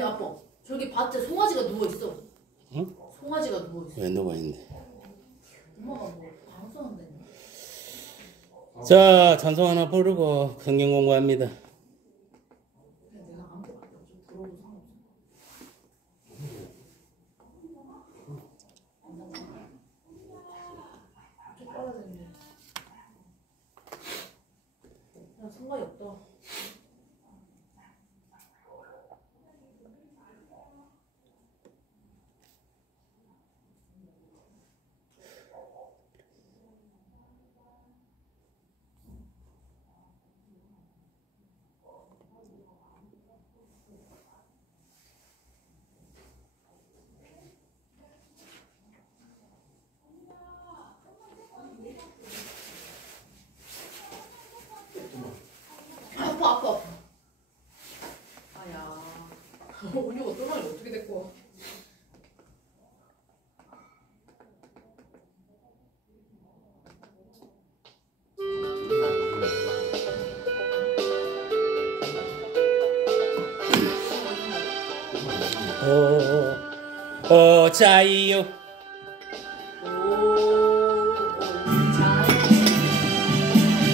아니 아빠 저기 밭에 송아지가 누워있어. 응? 송아지가 누워있어. 왜 누워있는데? 엄마가 뭐 방송한다니. 자, 찬송 하나 부르고 성경 공부합니다. 내가 안 좀 들어오고 상관없어. 좀 빨아야 되는데. 야 상관이 없다. 아파. 아야. 우유가 떠나면 어떻게 될 거야? 오, 자유.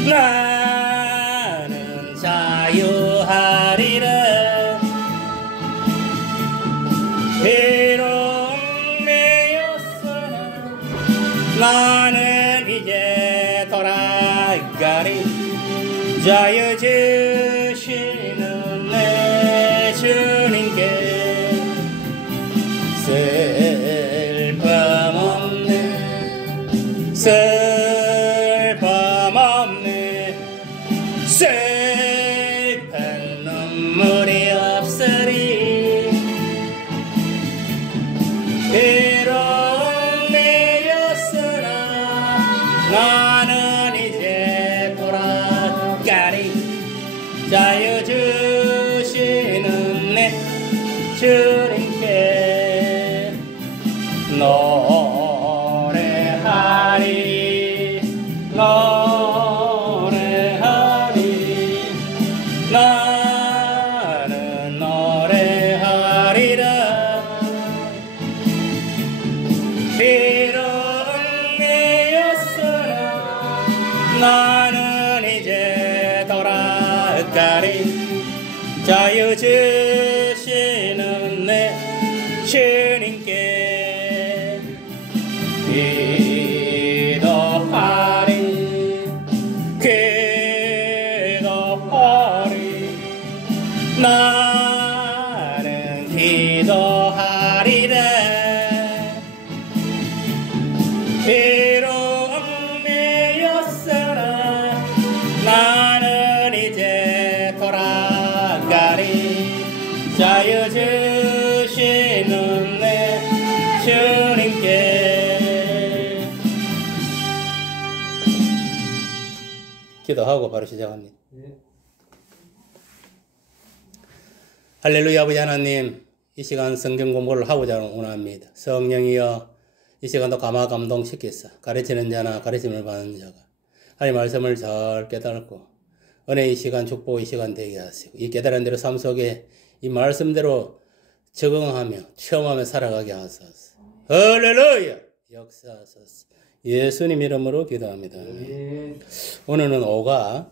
나는 자유하리라. 비록 매였으나 나는 이제 돌아가리. 자유 주시는 내 주님께 슬픈 눈물이 없으리. 비록 내렸으나 나는 이제 돌아가리. 자유 주시는 내 주님께 노래하리. 나는 노래하리라. 비록 내였으나 나는 이제 돌아가리. 자유 주시는 내 주님께 기도하리. 나는 기도하리라. 비록 매였으나 나는 이제 돌아가리. 자유 주시는 내 주님께. 기도하고 바로 시작합니다. 할렐루야. 아버지 하나님, 이 시간 성경 공부를 하고자 원합니다. 성령이여 이 시간도 감화 감동시키사 가르치는 자나 가르침을 받는 자가 하나님 말씀을 잘 깨달고 은혜의 시간 축복의 시간 되게 하시고 이 깨달은 대로 삶 속에 이 말씀대로 적응하며 체험하며 살아가게 하소서. 할렐루야. 역사하소서. 예수님 이름으로 기도합니다. 오늘은 5가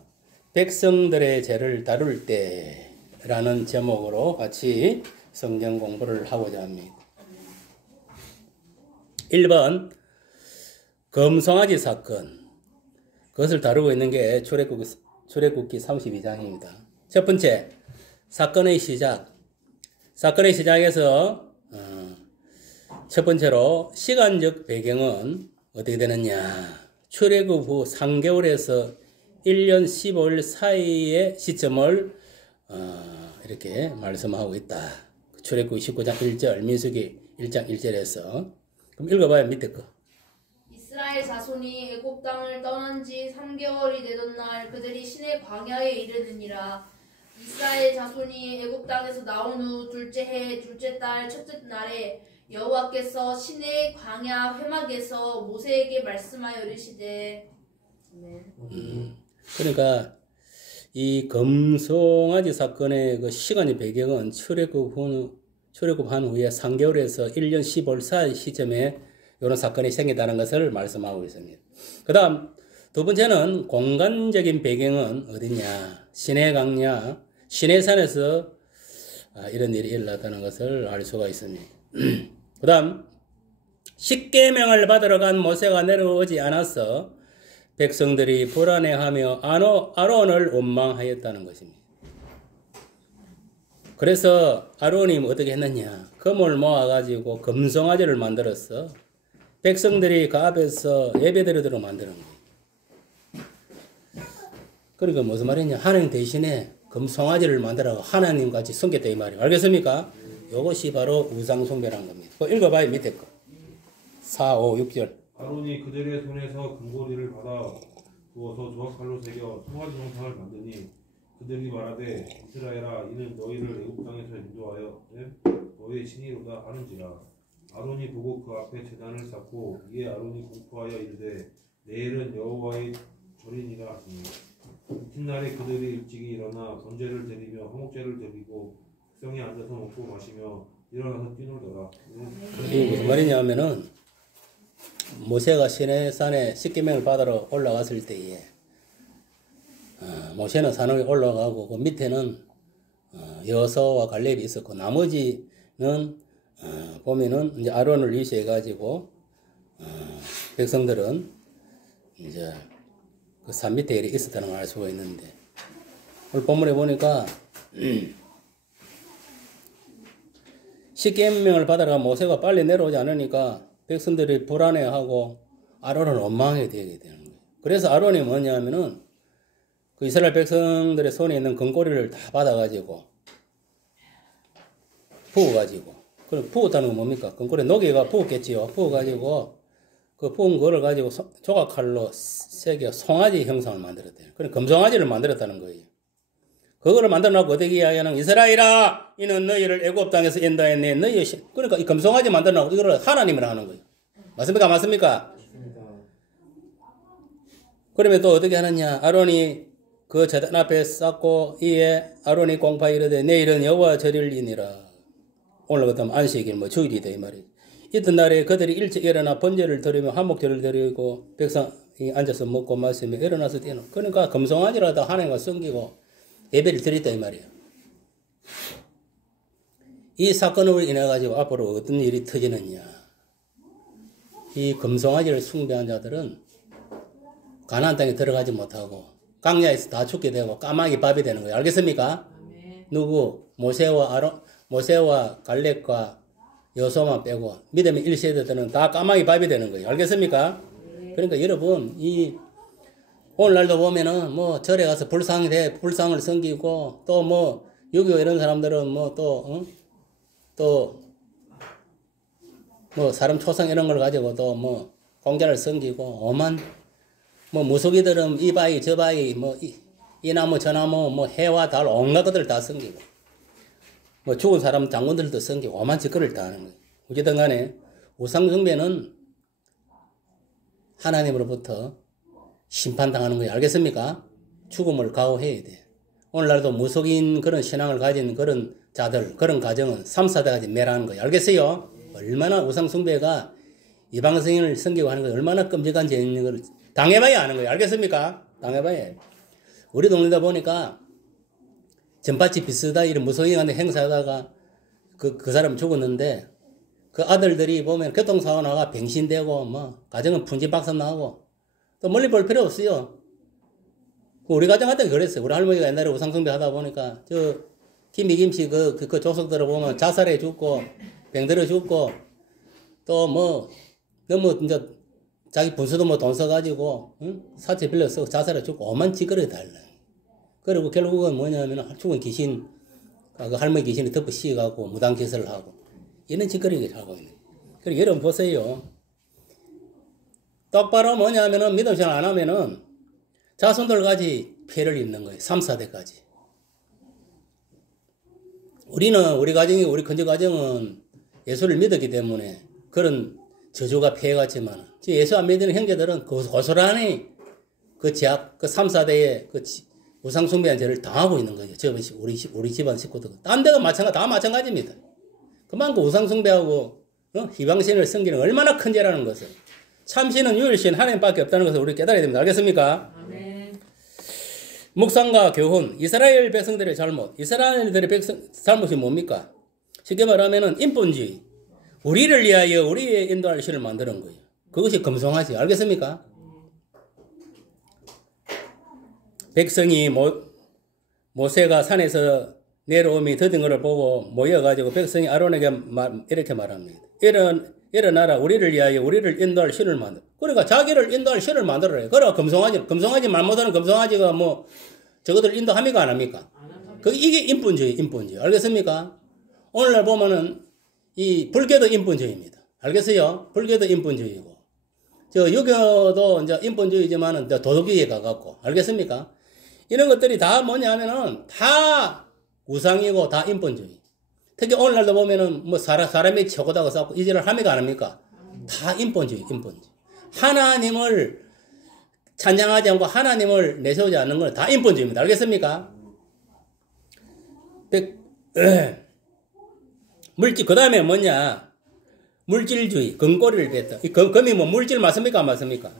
백성들의 죄를 다룰 때 라는 제목으로 같이 성경 공부를 하고자 합니다. 1번 검송아지 사건. 그것을 다루고 있는 게 출애굽기 32장입니다. 첫 번째, 사건의 시작. 사건의 시작에서 첫 번째로 시간적 배경은 어떻게 되느냐. 출애굽 후 3개월에서 1년 15일 사이의 시점을 이렇게 말씀하고 있다. 출애굽 19장 1절, 민수기 1장 1절에서. 그럼 읽어봐요, 밑에 거. 이스라엘 자손이 애굽 땅을 떠난 지 3개월이 되던 날 그들이 시내 광야에 이르느니라. 이스라엘 자손이 애굽 땅에서 나온 후 둘째 해 둘째 달 첫째 날에 여호와께서 시내 광야 회막에서 모세에게 말씀하여 이르시되. 그러니까 이 검송아지 사건의 그 시간의 배경은 출애굽 후 출애굽한 후에 3개월에서 1년 10월 사이 시점에 이런 사건이 생긴다는 것을 말씀하고 있습니다. 그 다음 두 번째는 공간적인 배경은 어디냐? 시내 강야, 시내산에서 이런 일이 일어났다는 것을 알 수가 있습니다. 그 다음 십계명을 받으러 간 모세가 내려오지 않아서 백성들이 불안해하며 아론을 원망하였다는 것입니다. 그래서 아론이 어떻게 했느냐? 금을 모아가지고 금송아지를 만들었어. 백성들이 그 앞에서 예배드리도록 만드는 거예요. 그러니까 무슨 말이냐? 하나님 대신에 금송아지를 만들어서 하나님같이 섬겼다 이 말이에요. 알겠습니까? 이것이 바로 우상숭배라는 겁니다. 읽어봐요. 밑에 거. 4, 5, 6절. 아론이 그들의 손에서 금고리를 받아 두어서 조각칼로 새겨 송아지 형상을 만드니 그들이 말하되 이스라엘아 이는 너희를 애굽 땅에서 인도하여 너희의 신이로다 하는지라. 아론이 보고 그 앞에 제단을 쌓고 이에 아론이 공포하여 이르되 내일은 여호와의 절이니라 하시니 이튿날에 그들이 일찍이 일어나 번제를 드리며 화목제를 드리고 백성이 앉아서 먹고 마시며 일어나서 뛰놀더라. 이게 무슨 말이냐면은 모세가 시내산에 십계명을 받으러 올라갔을 때에 모세는 산에 올라가고 그 밑에는 여호수아와 갈렙이 있었고 나머지는 보면은 이제 아론을 위시해 가지고 백성들은 이제 그 산 밑에 일이 있었다는 걸 알 수가 있는데 오늘 본문에 보니까 십계명을 받아가 모세가 빨리 내려오지 않으니까 백성들이 불안해하고 아론을 원망하게 되게 되는 거예요. 그래서 아론이 뭐냐면은 그 이스라엘 백성들의 손에 있는 금고리를 다 받아가지고 부어가지고 그럼 부었다는 건 뭡니까? 금고리 녹이가 부었겠지요. 부어가지고 그 부은 거를 가지고 조각칼로 새겨 송아지 형상을 만들었대요. 그럼 금송아지를 만들었다는 거예요. 그거를 만들어놓고 어떻게 이야기하는 이스라엘아 이는 너희를 애굽 땅에서 인도했네. 너희 그러니까 이 금송아지 만들어놓고 이거를 하나님이라 하는 거예요. 맞습니까? 맞습니까? 그러면 또 어떻게 하느냐? 아론이 그 제단 앞에 쌓고 이에 아론이 공파 이르되 내일은 여호와 절일이니라. 오늘 그다음 안식일 주일이다 이 말이에요. 이튿날에 그들이 일찍 일어나 번제를 드리며 한목제를 드리고 백성이 앉아서 먹고 마시며 일어나서 뛰노. 그러니까 금송아지라도 하나님과 섬기고 예배를 드렸다 이 말이에요. 이 사건으로 인해 가지고 앞으로 어떤 일이 터지느냐? 이 금송아지를 숭배한 자들은 가나안 땅에 들어가지 못하고 강야에서 다 죽게 되고 까마귀 밥이 되는 거예요. 알겠습니까? 누구? 모세와 갈렙과 여호수아만 빼고 믿음의 1세대들은 다 까마귀 밥이 되는 거예요. 알겠습니까? 그러니까 여러분 오늘날도 보면은 절에 가서 불상을 섬기고 또 6.25 이런 사람들은 사람 초상 이런 걸 가지고 또 공자를 섬기고 오만 무속이들은 이 바위 저 바위 이 나무 저 나무 해와 달 온갖 것들을 다 섬기고 죽은 사람 장군들도 섬기고 오만 짓거리를 다 하는 거예요. 어쨌든 간에 우상숭배는 하나님으로부터 심판당하는 거예요. 알겠습니까? 죽음을 각오해야 돼. 오늘날도 무속인 그런 신앙을 가진 그런 자들, 그런 가정은 3, 4대까지 멸하는 거예요. 알겠어요? 얼마나 우상숭배가 이방성인을 섬기고 하는 거 얼마나 끔찍한 죄인 걸 당해봐야 아는 거예요. 알겠습니까? 당해봐야 해요. 우리 동네다 보니까 전파치 비슷하다 이런 무속인한테 행사하다가 그 사람 죽었는데 그 아들들이 보면 교통사고 나가 병신되고 가정은 풍지박산 나고 또 멀리 볼 필요 없어요. 우리 가정 같은 게 그랬어요. 우리 할머니가 옛날에 우상숭배 하다 보니까 김이김씨 그 조석들을 보면 자살해 죽고 병들어 죽고 또 너무 이제 자기 분수도 돈 써가지고 사채 빌려 쓰고 자살해 죽고 오만 짓거리 달라. 그리고 결국은 뭐냐면 죽은 귀신 그 할머니 귀신이 덮어 씌어가고 무당기설을 하고 이런 짓거리를 하고 있는. 그리고 여러분 보세요. 똑바로 뭐냐면은 믿음생활 안 하면은 자손들까지 피해를 입는 거예요. 3, 4대까지. 우리 큰집 가정은 예수를 믿었기 때문에 그런 저주가 피해갔지만 예수 안 믿는 형제들은 고스란히 그 제약, 그 3, 4대의 그 우상숭배한 죄를 당하고 있는 거죠. 우리 집안 식구들. 딴 데가 다 마찬가지입니다. 그만큼 우상숭배하고 희방신을 섬기는 얼마나 큰 죄라는 것을. 참신은 유일신 하나님밖에 없다는 것을 우리 깨달아야 됩니다. 알겠습니까? 아멘. 묵상과 교훈, 이스라엘 백성들의 잘못. 이스라엘들의 잘못이 뭡니까? 쉽게 말하면 인본주의. 우리를 위하여 우리의 인도할 신을 만드는 거예요. 그것이 금송아지. 알겠습니까? 백성이 모세가 산에서 내려오미 더딘 것을 보고 모여가지고 백성이 아론에게 이렇게 말합니다. 일어나라. 우리를 위하여 우리를 인도할 신을 만들어. 그러니까 자기를 인도할 신을 만들어라. 그래 금송아지 말 못하는 금송아지가 뭐 저것들 인도합니까 안 합니까? 이게 인본주의. 알겠습니까? 오늘날 보면은 이 불교도 인본주의입니다. 알겠어요? 불교도 인본주의고. 유교도 이제 인본주의지만은 도덕주의에 가깝고. 알겠습니까? 이런 것들이 다 뭐냐 하면은 다 우상이고 다 인본주의. 특히 오늘날도 보면은 뭐 사람이 최고다고 쌓고 이질을 합니까 안 합니까? 다 인본주의. 하나님을 찬양하지 않고 하나님을 내세우지 않는 건 다 인본주의입니다. 알겠습니까? 그 다음에 뭐냐? 물질주의, 금고리를 뱉다. 금이 뭐 물질 맞습니까? 안 맞습니까?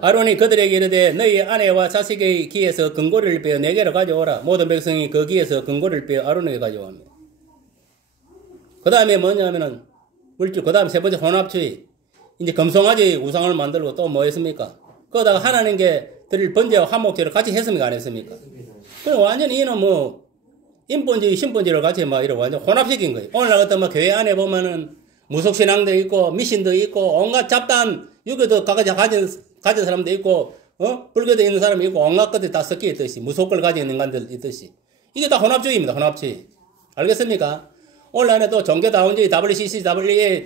아론이 그들에게 이르되 너희 아내와 자식의 기에서 금고리를 빼어 내게로 가져오라. 모든 백성이 그 기에서 금고리를 빼어 아론에게 가져옵니다. 그 다음에 뭐냐면은 물질, 그 다음에 세 번째 혼합주의. 이제 금송아지 우상을 만들고 또 뭐 했습니까? 그러다가 하나님께 드릴 번제와 화목제를 같이 했습니까? 안 했습니까? 그럼 완전히 이는 뭐 인본주의, 신본주의를 같이 막 이렇게 완전 혼합시킨 거예요. 오늘날 같은 뭐 교회 안에 보면은 무속신앙도 있고 미신도 있고 온갖 잡다한 유교도 가진 사람도 있고 불교도 있는 사람이 있고 온갖 것들이 다 섞여 있듯이 무속을 가지고 있는 인간들 있듯이 이게 다 혼합주의입니다. 혼합주의. 알겠습니까? 오늘날에 또 종교다운주의, WCC, WA,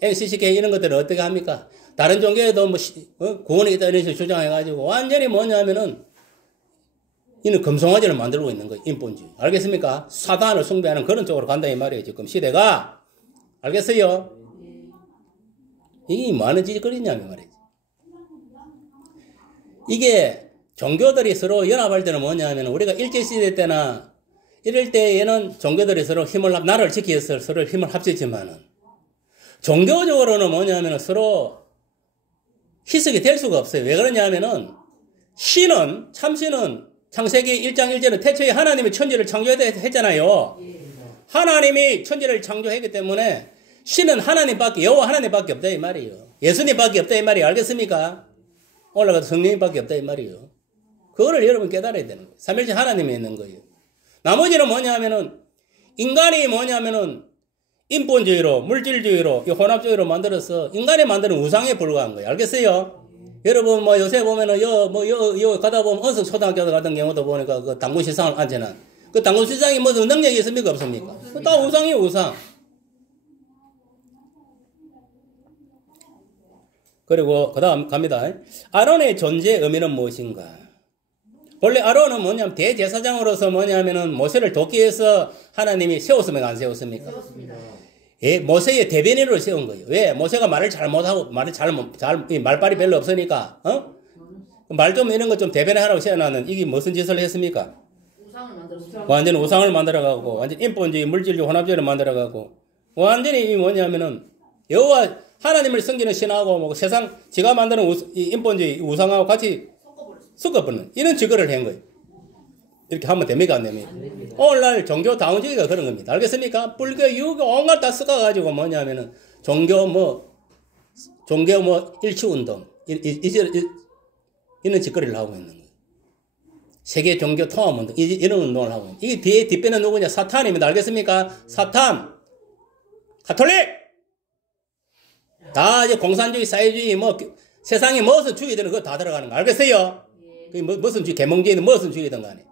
NCCK 이런 것들은 어떻게 합니까? 다른 종교에도 뭐 구원이 있다 이런 식으로 주장해가지고 완전히 뭐냐면은 이는 금송아지를 만들고 있는 거예요. 인본주의. 알겠습니까? 사단을 숭배하는 그런 쪽으로 간다 이 말이에요. 지금 시대가. 알겠어요? 이게 뭐하는 짓거리냐면 말이지. 이게 종교들이 서로 연합할 때는 뭐냐면 우리가 일제시대 때나 이럴 때에는 종교들이 서로 나라를 지키기 위해서 서로 힘을 합쳤지만은 종교적으로는 뭐냐면 서로 희석이 될 수가 없어요. 왜 그러냐면은 참신은 창세기 1장 1절은 태초에 하나님이 천지를 창조했잖아요. 하나님이 천지를 창조했기 때문에 신은 여호와 하나님밖에 없다 이 말이에요. 예수님밖에 없다 이 말이에요. 알겠습니까? 올라가도 성령님밖에 없다 이 말이에요. 그거를 여러분 깨달아야 되는 거예요. 삼일째 하나님이 있는 거예요. 나머지는 뭐냐면은 인간이 뭐냐면은 인본주의로 물질주의로 혼합주의로 만들어서 인간이 만드는 우상에 불과한 거예요. 알겠어요? 여러분 뭐 요새 보면은 가다 보면 언성초등학교 같은 경우도 보니까 그 당군 시상을 앉혀놓은 그 당군 시상이 무슨 능력이 있습니까 없습니까? 다 우상이에요. 우상. 그리고 그 다음 갑니다. 아론의 존재 의미는 무엇인가? 원래 아론은 뭐냐면 대제사장으로서 뭐냐면은 모세를 돕기 위해서 하나님이 세웠습니까? 안 세웠습니까? 세웠습니다. 예, 모세의 대변인으로 세운 거예요. 왜? 모세가 말을 잘못하고 말빨이 별로 없으니까 말 좀 이런 거 좀 대변하라고 세워놨는 이게 무슨 짓을 했습니까? 우상을 만들었습니다. 완전 우상을 만들어가고 완전 인본주의, 물질주의, 혼합주의를 만들어가고 완전히 뭐냐면은 여호와 하나님을 섬기는 신하고 뭐 세상 지가 만드는 인본주의 우상하고 같이 섞어버리는 이런 짓거리를 한 거예요. 이렇게 하면 됩니까 안 됩니까? 오늘날 종교다운주의가 그런 겁니다. 알겠습니까? 불교, 유교 온갖 다 섞어가지고 뭐냐면은 종교 일치운동 이런 짓거리를 하고 있는 거예요. 세계 종교 통합운동 이런 운동을 하고 있는 거예요. 이게 뒷배는 누구냐? 사탄입니다. 알겠습니까? 사탄, 가톨릭 다 이제 공산주의, 사회주의 세상에 무슨 주의되는 그거 다 들어가는 거 알겠어요? 무슨 주의, 계몽주의든 무슨 주의든 간에.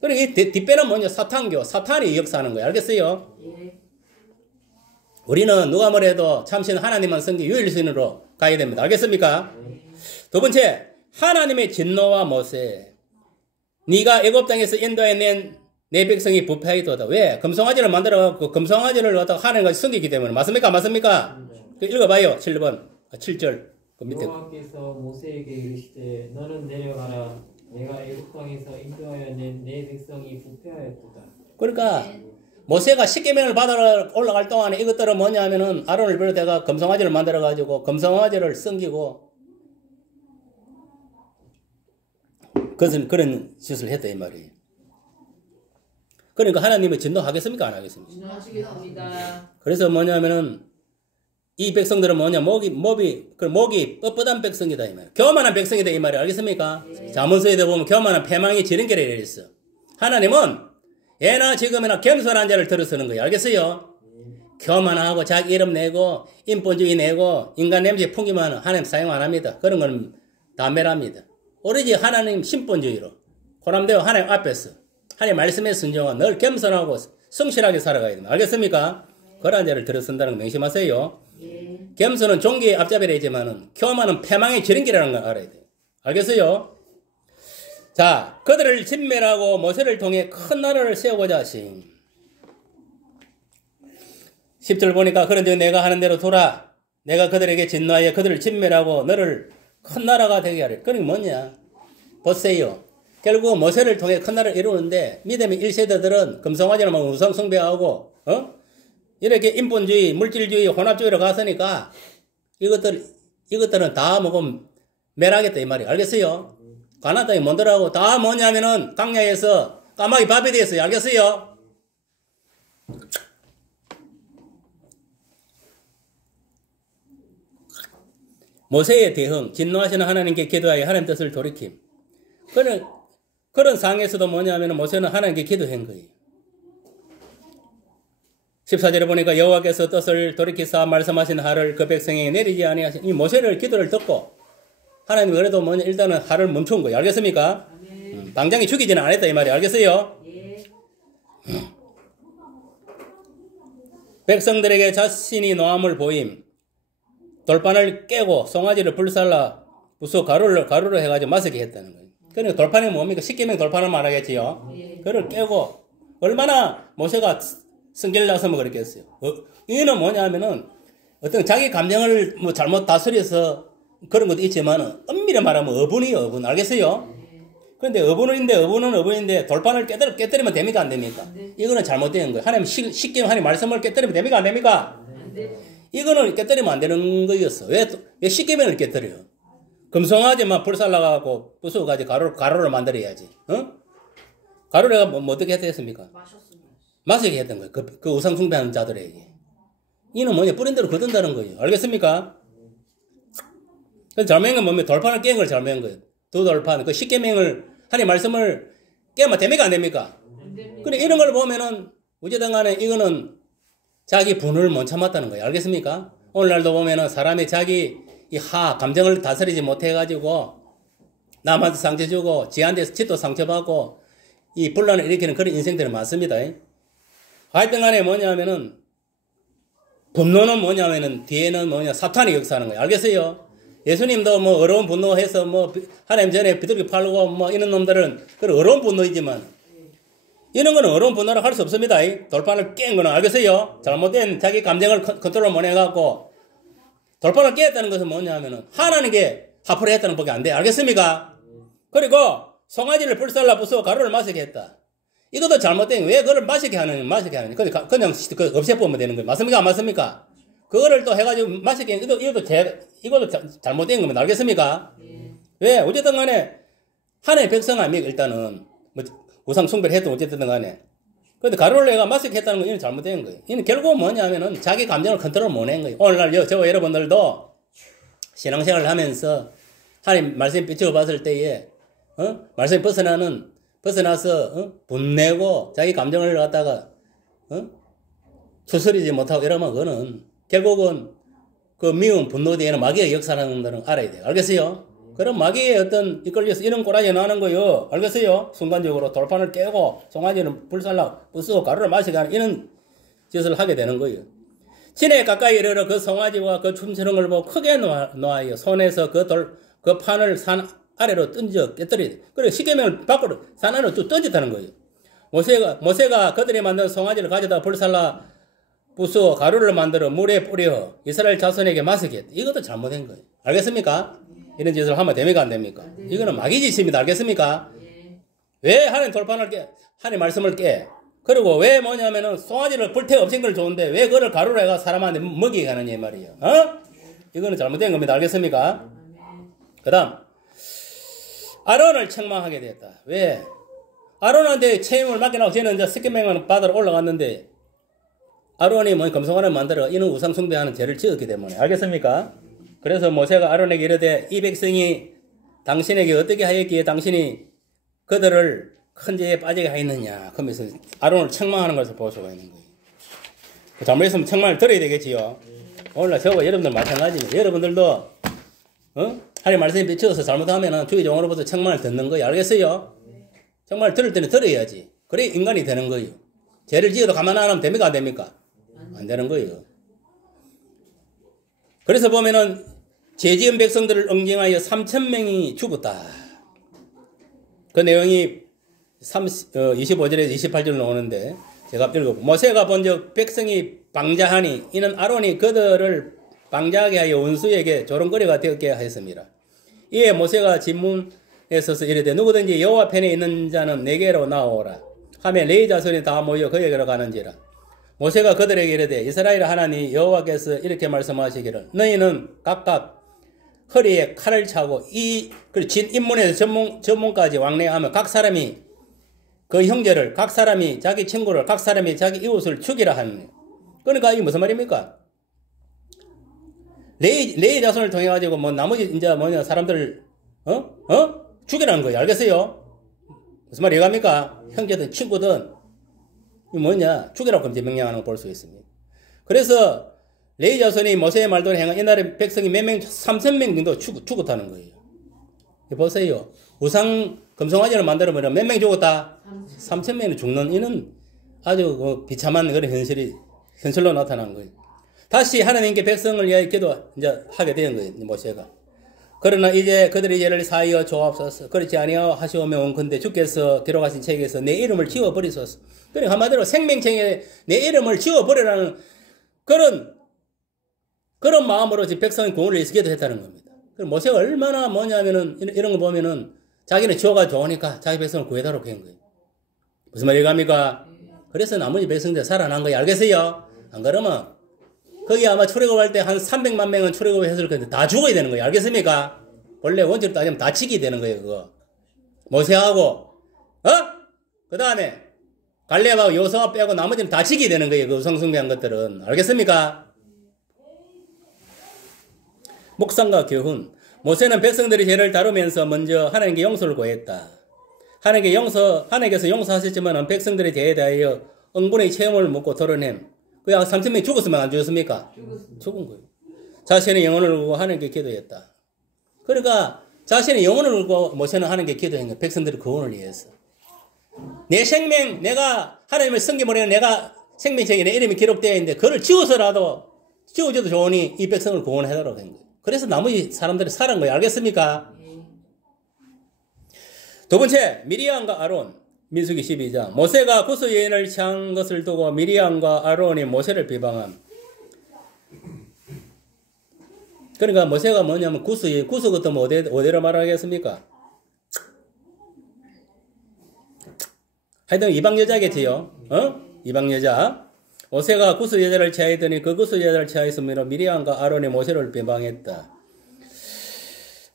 그리고 이 뒷배는 뭐냐? 사탄교, 사탄이 역사하는 거예요. 알겠어요? 우리는 누가 뭐래도 참신 하나님만 섬기 유일신으로 가야 됩니다. 알겠습니까? 두 번째, 하나님의 진노와 모세. 네가 애굽 땅에서 인도해낸 내 백성이 부패하도다. 왜? 금송아지를 만들어갖고 금송아지를 갖다가 하나님과 섬기기 때문에. 맞습니까? 맞습니까? 읽어봐요. 7절. 그 밑에. 여호와께서 모세에게 이르시되 너는 내려가라. 내가 애굽 땅에서 인도하여 낸 내 백성이 부패하였도다. 그러니까 모세가 십계명을 받으러 올라갈 동안에 이것들은 뭐냐 하면은 아론을 비롯해가 금송아지를 만들어 가지고 금송아지를 섬기고 그런 짓을 했다 이 말이에요. 그러니까 하나님이 진노하겠습니까 안 하겠습니까? 진노하시겠습니다. 그래서 뭐냐면은 이 백성들은 뭐냐 목이 뻣뻣한 백성이다 이 말이에요. 교만한 백성이다 이 말이에요. 알겠습니까? 자문서에 보면 교만한 패망이 지름길에 이랬어. 하나님은 예나 지금이나 겸손한 자를 들어서는 거예요. 알겠어요? 교만하고 자기 이름 내고 인본주의 내고 인간 냄새 풍기면 하나님 사용 안 합니다. 그런 건 담배랍니다. 오로지 하나님 신본주의로 호람되어 하나님 앞에서 하나님 말씀에 순종하고 늘 겸손하고 성실하게 살아가야 됩니다. 알겠습니까? 그러한 자를 들어선다는 거 명심하세요. 겸손은 종교의 앞잡이라지만은 교만은 패망의 지름길이라는 걸 알아야 돼요. 알겠어요? 자, 그들을 진멸하고 모세를 통해 큰 나라를 세우고자 하심. 10절 보니까 그런즉 내가 하는 대로 돌아 내가 그들에게 진노하여 그들을 진멸하고 너를 큰 나라가 되게 하리. 그러니까 뭐냐? 보세요. 결국 모세를 통해 큰 나라를 이루는데 믿음의 1세대들은 금송아지를 막 우상 숭배하고 이렇게 인본주의, 물질주의, 혼합주의로 갔으니까 이것들은 다 먹으면 멸하겠다 이 말이에요. 알겠어요? 가나안 땅에 못 들어가고 다 뭐냐면은 강야에서 까마귀 밥이 되었어요. 알겠어요? 모세의 대흥, 진노하시는 하나님께 기도하여 하나님 뜻을 돌이킴. 그런 상황에서도 뭐냐면 모세는 하나님께 기도한 거예요. 14절에 보니까 여호와께서 뜻을 돌이키사 말씀하신 하를 그 백성에게 내리지 아니하신 이 모세를 기도를 듣고 하나님이 그래도 뭐냐 일단은 하를 멈춘 거예요. 알겠습니까? 당장에 죽이지는 않았다 이 말이에요. 알겠어요? 백성들에게 자신이 노함을 보임. 돌판을 깨고 송아지를 불살라 부수 가루로 해가지고 마시게 했다는 거예요. 그러니까 돌판이 뭡니까? 십계명 돌판을 말하겠지요. 그를 깨고 얼마나 모세가 성결 나서면 그랬겠어요. 이는 뭐냐 하면은 어떤 자기 감정을 뭐 잘못 다스려서 그런 것도 있지만 엄밀히 말하면 어분이에요. 어분. 알겠어요? 그런데 어분인데 돌판을 깨뜨리면 됩니까? 안 됩니까? 이거는 잘못된 거예요. 하나님 십계명 하나님 말씀을 깨뜨리면 됩니까? 안 됩니까? 이거는 깨뜨리면 안 되는 거였어. 왜 십계명을 깨뜨려요? 금송아지만 불살라가고 부숴가지고 가루를 만들어야지. 가루를 뭐 어떻게 했습니까? 마시게 했던 거예요. 그 우상 숭배하는 자들에게. 이는 뭐냐? 뿌린 대로 거둔다는 거예요. 알겠습니까? 그 잘못한 건 뭡니까? 돌판을 깬 걸 잘못한 거예요. 두 돌판. 그 십계명을, 하나님 말씀을 깨면 됩니까? 안 됩니까? 근데 이런 걸 보면은, 어쨌든 간에 이거는 자기 분을 못 참았다는 거예요. 알겠습니까? 오늘날도 보면은 사람이 자기 감정을 다스리지 못해가지고, 남한테 상처 주고, 지한테서 지도 상처받고, 이 분란을 일으키는 그런 인생들이 많습니다. 하여튼 간에 뭐냐면은, 분노는 뭐냐면은, 뒤에는 뭐냐, 사탄이 역사하는 거예요. 알겠어요? 예수님도 뭐, 어려운 분노해서 뭐, 하나님 전에 비둘기 팔고 뭐, 이런 놈들은, 그런 어려운 분노이지만, 이런 거는 어려운 분노를 할 수 없습니다. 돌판을 깬 거는, 알겠어요? 잘못된 자기 감정을 컨트롤 못 해갖고, 돌판을 깼다는 것은 뭐냐면은, 하나님께 화풀이 했다는 법이 안 돼. 알겠습니까? 그리고, 송아지를 불살라 부숴 가루를 마시게 했다. 이것도 잘못된, 왜 그걸 마시게 하느냐. 그냥 없애보면 되는 거예요. 맞습니까? 안 맞습니까? 그거를 또 해가지고 마시게, 이것도 잘못된 겁니다. 알겠습니까? 왜? 어쨌든 간에, 하나의 백성 아닙니까? 일단은, 뭐, 우상 숭배를 해도 어쨌든 간에. 근데 가루를 내가 마시게 했다는 건 이는 잘못된 거예요. 이는 결국 뭐냐면은 자기 감정을 컨트롤 못 한 거예요. 오늘날 저와 여러분들도 신앙생활을 하면서 하나님 말씀 비추어 봤을 때에, 말씀이 벗어나서, 분내고 자기 감정을 갖다가, 추스리지 못하고 이러면 그거는 결국은 그 미운 분노 뒤에는 마귀의 역사라는 것들은 알아야 돼요. 알겠어요? 그럼 마귀의 어떤 이끌려서 이런 꼬라지 나는 거요. 알겠어요? 순간적으로 돌판을 깨고 송아지는 불살라 부수고 가루를 마시게 하는 이런 짓을 하게 되는 거예요. 진에 가까이 이르러 그 송아지와 그 춤추는 걸 보고 크게 놓아요. 손에서 그 판을 산 아래로 던져 깨뜨려. 그래 십계명을 밖으로 산 안으로 쭉 던졌다는 거예요. 모세가 그들이 만든 송아지를 가져다 불살라 부수어 가루를 만들어 물에 뿌려 이스라엘 자손에게 마시게 했다. 이것도 잘못된 거예요. 알겠습니까? 이런 짓을 하면 됩니까? 안 됩니까? 이거는 마귀 짓입니다. 알겠습니까? 왜 하나님 돌판을 깨? 하나님 말씀을 깨? 그리고 왜 뭐냐면은 송아지를 불태 없앤 걸 좋은데 왜 그걸 가루로 해가 사람한테 먹이게 가느냐 이 말이에요. 어? 이거는 잘못된 겁니다. 알겠습니까? 그 다음 아론을 책망하게 됐다. 왜? 아론한테 책임을 맡겨놓고 쟤는 이제 스키맹을 받으러 올라갔는데 아론이 뭐 금송아를 만들어 이는 우상 숭배하는 죄를 지었기 때문에. 알겠습니까? 그래서 모세가 아론에게 이르되 이 백성이 당신에게 어떻게 하였기에 당신이 그들을 큰 죄에 빠지게 하였느냐. 그러면서 아론을 책망하는 것을 볼 수가 있는 거예요. 잘못했으면 책망을 들어야 되겠지요. 오늘날 저와 여러분들 마찬가지입니다. 여러분들도 하나님 말씀에 비추어서 잘못하면 주의종으로부터 책망을 듣는 거예요. 알겠어요? 책망을 들을 때는 들어야지. 그래 인간이 되는 거예요. 죄를 지어도 가만 안 하면 됩니까? 안 됩니까? 안 되는 거예요. 그래서 보면은 죄 지은 백성들을 응징하여 3,000명이 죽었다. 그 내용이 25절에서 28절로 나오는데 제가 읽어보고 모세가 본즉 백성이 방자하니 이는 아론이 그들을 방자하게 하여 원수에게 조롱거리가 되었게 하였습니다. 이에 모세가 진문에 서서 이르되 누구든지 여호와 편에 있는 자는 내게로 나오라 하며 레위 자손이 다 모여 그에게로 가는지라. 모세가 그들에게 이르되 이스라엘 하나님 여호와께서 이렇게 말씀하시기를 너희는 각각 허리에 칼을 차고 이 진 인문에서 전문까지 왕래하며 각 사람이 그 형제를 각 사람이 자기 친구를 각 사람이 자기 이웃을 죽이라 하는. 그러니까 이게 무슨 말입니까? 레위 자손을 통해 가지고 뭐 나머지 이제 뭐냐 사람들 죽이라는 거예요. 알겠어요? 무슨 말이 이해갑니까? 형제든 친구든 이 뭐냐 죽이라고 이제 명령하는 걸 볼 수 있습니다. 그래서 레위 자손이 모세의 말대로 행한 이날에 백성이 몇 명 3,000명 정도 죽었다는 거예요. 보세요. 우상 금송아지를 만들어버리면 몇 명 죽었다? 3,000명이 죽는 이는 아주 비참한 그런 현실로 나타난 거예요. 다시 하나님께 백성을 위하여 기도 이제 하게 된 거예요. 모세가. 그러나 이제 그들의 죄를 사하여 조합소서. 그렇지 아니하오 하시오며 온컨대 주께서 기록하신 책에서 내 이름을 지워버리소서. 그러니까 한마디로 생명책에 내 이름을 지워버리라는 그런 마음으로 지금 백성의 구원을 위해서 기도했다는 겁니다. 모세가 얼마나 뭐냐면은 이런 거 보면은 자기는 지호가 좋으니까 자기 백성을 구해달라고 한 거예요. 무슨 말이 갑니까? 그래서 나머지 백성들 살아난 거예요. 알겠어요? 안 그러면 거기 아마 출애굽할 때 한 300만 명은 출애굽했을 건데 다 죽어야 되는 거예요. 알겠습니까? 원래 원칙으로 따지면 다 치기 되는 거예요. 그거 모세하고 그 다음에 갈렙하고 여호수아 빼고 나머지는 다 치기 되는 거예요. 그 우상숭배한 것들은. 알겠습니까? 묵상과 교훈. 모세는 백성들의 죄를 다루면서 먼저 하나님께 용서를 구했다. 하나님께서 용서하셨지만 백성들의 죄에 대하여 응분의 체험을 묻고 드러냄. 그 3,000명이 죽었으면 안 죽었습니까? 죽은 거예요. 자신의 영혼을 걸고 하나님께 기도했다. 그러니까 자신의 영혼을 걸고 모세는 하나님께 기도한 거예요. 백성들의 구원을 위해서. 내 생명, 내가 하나님을 섬기므로 내가 생명책에 내 이름이 기록되어 있는데 그걸 지워서라도 지워줘도 좋으니 이 백성을 구원해달라고 한 거예요. 그래서 나머지 사람들이 살은 거예요. 알겠습니까? 두 번째, 미리암과 아론. 민수기 12장. 모세가 구스 여인을 취한 것을 두고 미리암과 아론이 모세를 비방함. 그러니까 모세가 뭐냐면 구스 것도 뭐 어디로 말하겠습니까? 하여튼 이방 여자겠지요. 이방 여자. 모세가 구스 여자를 취하였더니 그 구스 여자를 취하였으므로 미리암과 아론이 모세를 비방했다.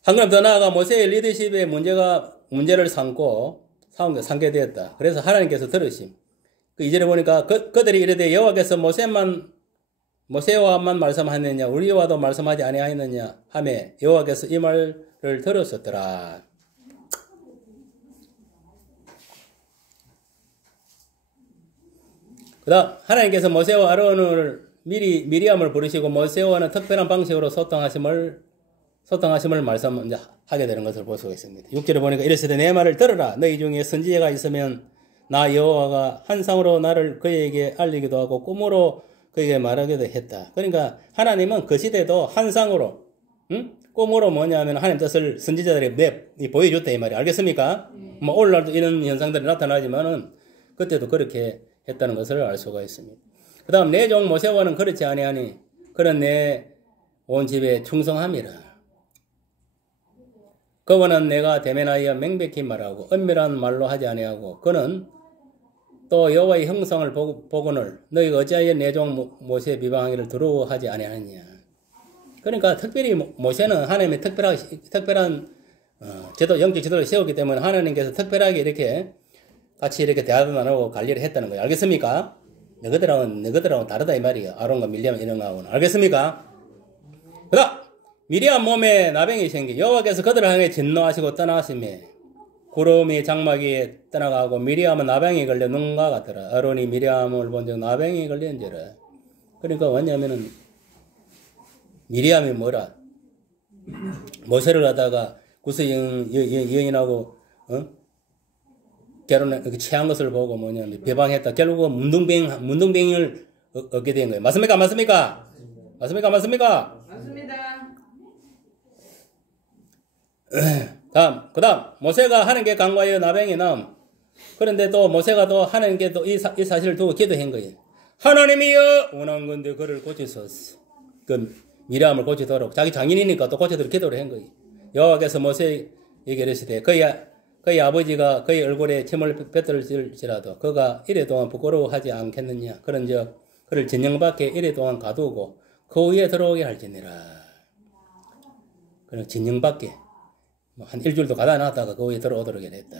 한 걸음 더 나아가 모세의 리더십에 문제를 삼게 되었다. 그래서 하나님께서 들으심. 그 2절에 보니까 그들이 이르되 여호와께서 모세와만 말씀하느냐 우리와도 말씀하지 아니하였느냐 하며 여호와께서 이 말을 들으셨더라. 그 다음 하나님께서 모세와 아론을 미리암을 부르시고 모세와는 특별한 방식으로 소통하심을 말씀하게 되는 것을 볼 수가 있습니다. 6절에 보니까 이르시되 내 말을 들으라. 너희 중에 선지자가 있으면 나 여호와가 환상으로 나를 그에게 알리기도 하고 꿈으로 그에게 말하기도 했다. 그러니까 하나님은 그 시대도 환상으로 꿈으로 뭐냐면 하나님 뜻을 선지자들이 보여줬다 이 말이에요. 알겠습니까? 뭐 오늘날도 이런 현상들이 나타나지만은 그때도 그렇게 했다는 것을 알 수가 있습니다. 그 다음 내 종 모세와는 그렇지 아니하니 그런 내 온 집에 충성함이라. 그와는 내가 대면하여 명백히 말하고 은밀한 말로 하지 아니하고 그는 또 여호와의 형상을 보거늘 너희가 어찌하여 내 종 모세의 비방하기를 두려워하지 아니하느냐. 그러니까 특별히 모세는 하나님의 특별한 제도, 영적 지도를 세웠기 때문에 하나님께서 특별하게 이렇게 같이 이렇게 대화도 나누고 관리를 했다는 거예요. 알겠습니까? 너희들하고는 다르다 이 말이에요. 아론과 밀리암 이런 거하고는. 알겠습니까? 그다음 미리암 몸에 나병이 생기 여호와께서 그들을 향해 진노하시고 떠나시며 구름이 장막이 떠나가고 미리암은 나병이 걸려 눈과 같더라. 아론이 미리암을 본즉 나병이 걸린지라. 그러니까 뭐냐면은 미리암이 뭐라? 모세를 하다가 구스 여인하고 결혼을 취한 것을 보고 뭐냐면 배방했다. 결국은 문둥병을 얻게 된 거예요. 맞습니까? 맞습니까? 맞습니까? 맞습니까? 맞습니다. 그다음 모세가 하나님께 간구하여 나병이 남. 그런데 또 모세가 또 하나님께 또 이 사실을 두고 기도한 거예요. 하나님이여 원한 건데 그를 고치소서. 그 미리암을 고치도록 자기 장인이니까 또 고치도록 기도를 한 거예요. 여호와께서 모세에게 이르시되 그의 아버지가 그의 얼굴에 침을 뱉을지라도 그가 이래 동안 부끄러워하지 않겠느냐. 그런즉 그를 진영 밖에 이래 동안 가두고 그 위에 들어오게 할지니라. 그럼 진영 밖에 한 일주일도 가다 놨다가 그 위에 들어오도록 했다.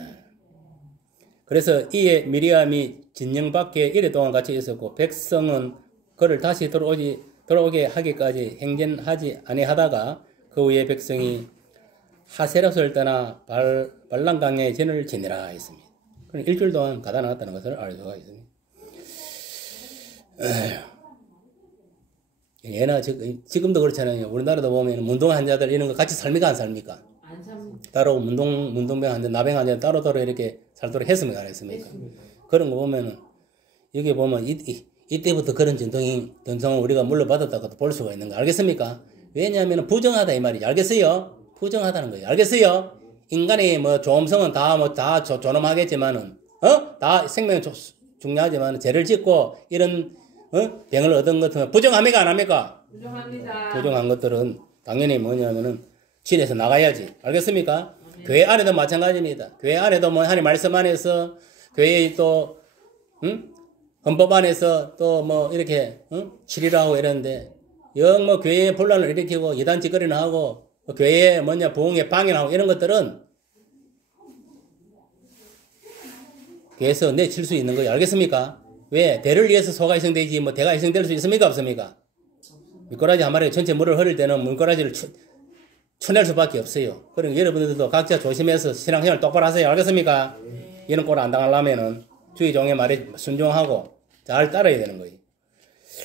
그래서 이에 미리암이 진영 밖에 이래 동안 같이 있었고 백성은 그를 다시 들어오게 하기까지 행진하지 아니하다가 그 후에 백성이 하세롯을 떠나 발람강에 진을 지니라 했습니다. 그럼 일주일 동안 가다 놨다는 것을 알 수가 있습니다. 예나 지금도 그렇잖아요. 우리나라도 보면 문동 환자들 이런 거 같이 삽니까 안 삽니까? 안 삽니다. 따로 문동병 환자, 나병 환자 따로따로 이렇게 살도록 했습니까 안 했습니까? 그런 거 보면은 여기 보면 이때부터 그런 전통을 우리가 물려받았다고 볼 수가 있는 거 알겠습니까? 왜냐하면 부정하다 이 말이죠. 알겠어요? 부정하다는 거예요. 알겠어요? 인간이 뭐 조음성은 다 존엄하겠지만은 다 생명이 중요하지만 죄를 짓고 이런 병을 얻은 것은 부정합니까 안 합니까? 부정합니다. 부정한 것들은 당연히 뭐냐면은 진에서 나가야지. 알겠습니까? 교회 안에도 마찬가지입니다. 교회 안에도 뭐 하나님 말씀 안에서 교회의 또 헌법 안에서 또 뭐 이렇게 치리라고 이러는데 영 뭐 교회에 분란을 일으키고 이단 짓거리나 하고 교회에 부흥에 방해하고 이런 것들은 교회에서 내칠 수 있는 거예요. 알겠습니까? 왜? 대를 위해서 소가 희생되지 뭐 대가 희생될 수 있습니까? 없습니까? 미꾸라지 한 마리가 전체 물을 흐를 때는 물꾸라지를 쳐낼 수밖에 없어요. 그러니까 여러분들도 각자 조심해서 신앙생활 똑바로 하세요. 알겠습니까? 이런 꼴 안 당하려면은 주의 종의 말에 순종하고 잘 따라야 되는 거예요.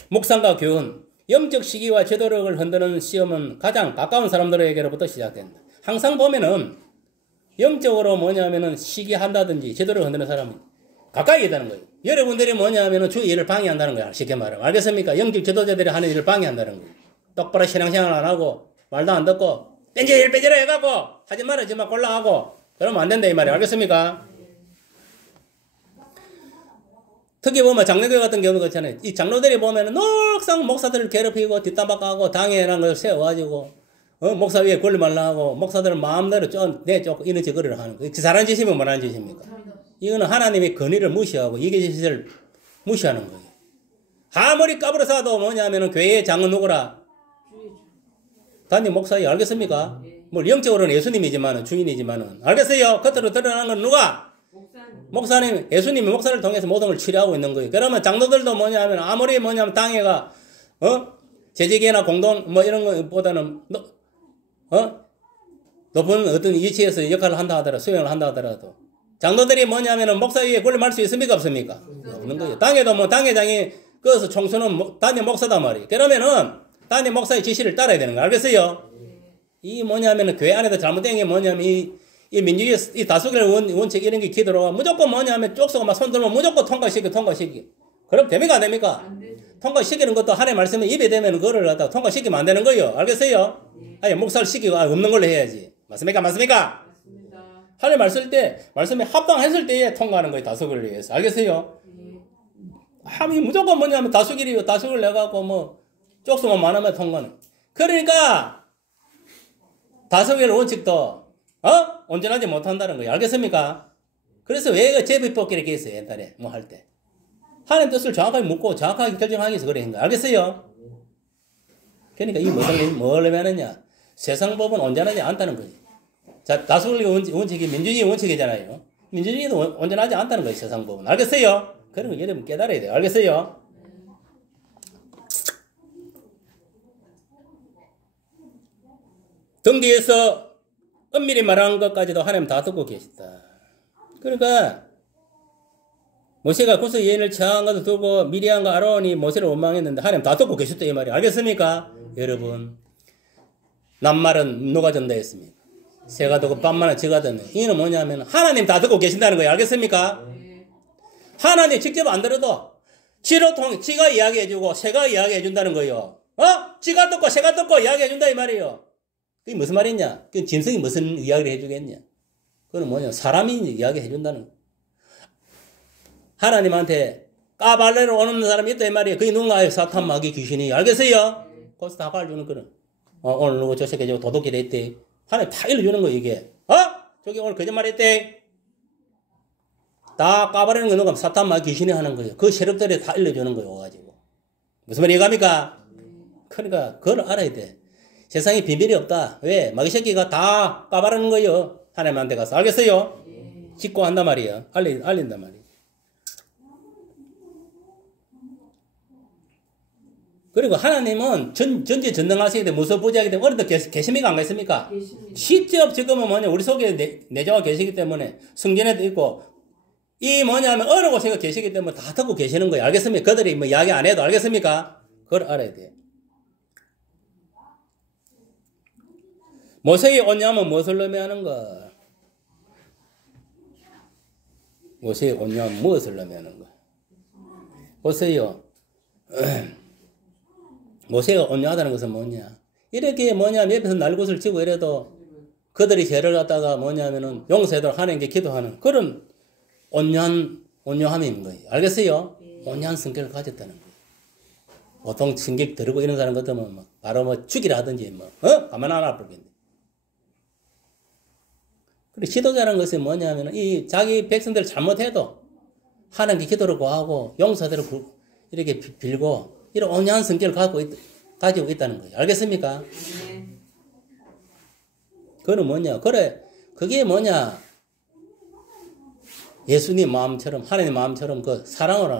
묵상과 교훈. 영적 시기와 제도력을 흔드는 시험은 가장 가까운 사람들에게로부터 시작된다. 항상 보면은 영적으로 뭐냐면은 시기한다든지 제도력을 흔드는 사람은 가까이 있다는 거예요. 여러분들이 뭐냐면은 주의 일을 방해한다는 거예요. 쉽게 말하면. 알겠습니까? 영적 지도자들이 하는 일을 방해한다는 거예요. 똑바로 신앙생활 안 하고 말도 안 듣고 빼지라 해갖고 하지 말아지만 꼴라하고 그러면 안 된다 이 말이에요. 알겠습니까? 특히 보면 장로교회 같은 경우도 그렇잖아요. 이 장로들이 보면은 늘상 목사들을 괴롭히고 뒷담화하고 당연한 걸 세워가지고 목사 위에 권리말라 하고 목사들은 마음대로 내쫓고 이런 짓거리를 하는 거예요. 잘하는 짓이면 못하는 짓입니까? 이거는 하나님의 권위를 무시하고 이게 짓을 무시하는 거예요. 아무리 까불어서도 뭐냐면은 교회의 장은 누구라? 단임 목사예요. 알겠습니까? 뭐 영적으로는 예수님이지만은 주인이지만은 알겠어요? 겉으로 드러나는 건 누가? 목사님, 예수님이 목사를 통해서 모든 걸 치료하고 있는 거예요. 그러면 장로들도 뭐냐면 아무리 당회가 재직이나 공동 뭐 이런 거보다는 높은 어떤 위치에서 역할을 한다 하더라도 수행을 한다 하더라도 장로들이 뭐냐면은 목사 위에 권리할 수 있습니까 없습니까? 없는 거예요. 당회도 뭐 당회장이 그래서 총수는 단임 목사단 말이에요. 그러면은 단임 목사의 지시를 따라야 되는 거 알겠어요? 이 뭐냐면은 교회 안에도 잘못된 게 뭐냐면 이 민주주의 이 다수결 원칙 이런 게 기도로가 무조건 뭐냐면 쪽수가 막 손들면 무조건 통과시키. 그럼 됩니까 안 됩니까? 통과시키는 것도 하나님의 말씀에 입에 대면 그거를 갖다가 통과시키면 안 되는 거예요. 알겠어요? 아니 목사를 시키고 없는 걸로 해야지. 맞습니까? 맞습니까? 하나님 말씀에 합당했을 때에 통과하는 거예요. 다수결을 위해서. 알겠어요? 함이 무조건 뭐냐면 다수결이요. 다수결 내갖고 뭐 쪽수만 많으면 통과는. 그러니까 다수결 원칙도 온전하지 못한다는 거예요. 알겠습니까? 그래서 왜 제비뽑기 이렇게 했어요. 옛날에 뭐 할 때. 하나님 뜻을 정확하게 묻고 정확하게 결정하기 위해서 그래. 알겠어요? 그러니까 이 뭘 의미하느냐? 세상 법은 온전하지 않다는 거지. 자, 다수결의 원칙이 민주주의 원칙이잖아요. 민주주의도 온전하지 않다는 거예요, 세상 법은. 알겠어요? 그런 거 여러분 깨달아야 돼요. 알겠어요? 등 뒤에서 엄밀히 말한 것까지도 하나님 다 듣고 계시다. 그러니까 모세가 구스 여인을 처한 것을 두고 미리암과 아론이 모세를 원망했는데 하나님 다 듣고 계셨다 이 말이. 알겠습니까? 여러분, 낱말은 누가 전다 했습니까? 새가 듣고 밤마다 쥐가 듣는. 이는 뭐냐면 하나님 다 듣고 계신다는 거예요. 알겠습니까? 하나님 직접 안 들어도 쥐로 쥐가 이야기해주고 새가 이야기해준다는 거예요. 쥐가 듣고 새가 듣고 이야기해준다 이 말이에요. 그게 무슨 말이냐? 그 짐승이 무슨 이야기를 해주겠냐? 그건 뭐냐? 사람이 이야기해준다는 거예요. 하나님한테 까발레로 오는 사람이 있다 이 말이에요. 그게 누군가요? 사탄, 마귀, 귀신이. 알겠어요? 거기서 다 가르쳐주는 거는. 오늘 누구 저 새끼 저거 도둑질 했대. 하나님 다 일러주는 거예요, 이게. 저기 오늘 거짓말 했대. 다 까발리는 거 누가 사탄, 마귀, 귀신이 하는 거예요. 그 세력들이 다 일러주는 거예요, 와가지고. 무슨 말이 이해갑니까? 그러니까 그걸 알아야 돼. 세상에 비밀이 없다. 왜? 마귀 새끼가 다 까발하는 거예요. 하나님한테 가서. 알겠어요? 짓고 한단 말이에요. 알린단 말이에요. 그리고 하나님은 전지전능하시기 때문에 무소부지하기 때문에 어른도 계십니까? 안 계십니까? 직접 지금은 뭐냐 우리 속에 내정화 계시기 때문에 성전에도 있고 이 뭐냐면 어느 곳에 계시기 때문에 다 듣고 계시는 거예요. 알겠습니까? 그들이 뭐 이야기 안 해도 알겠습니까? 그걸 알아야 돼요. 모세의 온유함은 무엇을 의미하는가? 모세의 온유함은 무엇을 의미하는가? 보세요. 모세가 온유하다는 것은 뭐냐? 이렇게 뭐냐면 옆에서 날곳을 치고 이래도 그들이 죄를 갖다가 뭐냐면은 용서해도 하나님께 기도하는 그런 온유함이 있는 거예요. 알겠어요? 온유한 성격을 가졌다는 거예요. 보통 신경 들고 이런 사람 같으면 뭐 바로 뭐 죽이라 하든지 가만 안 아프겠네. 그리고 지도자라는 것이 뭐냐면은 이 자기 백성들 잘못해도 하나님께 기도를 구하고 용서대로 이렇게 빌고 이런 온유한 성격을 가지고 있다는 거예요. 알겠습니까? 그거는 뭐냐? 그게 뭐냐? 예수님 마음처럼, 하나님 마음처럼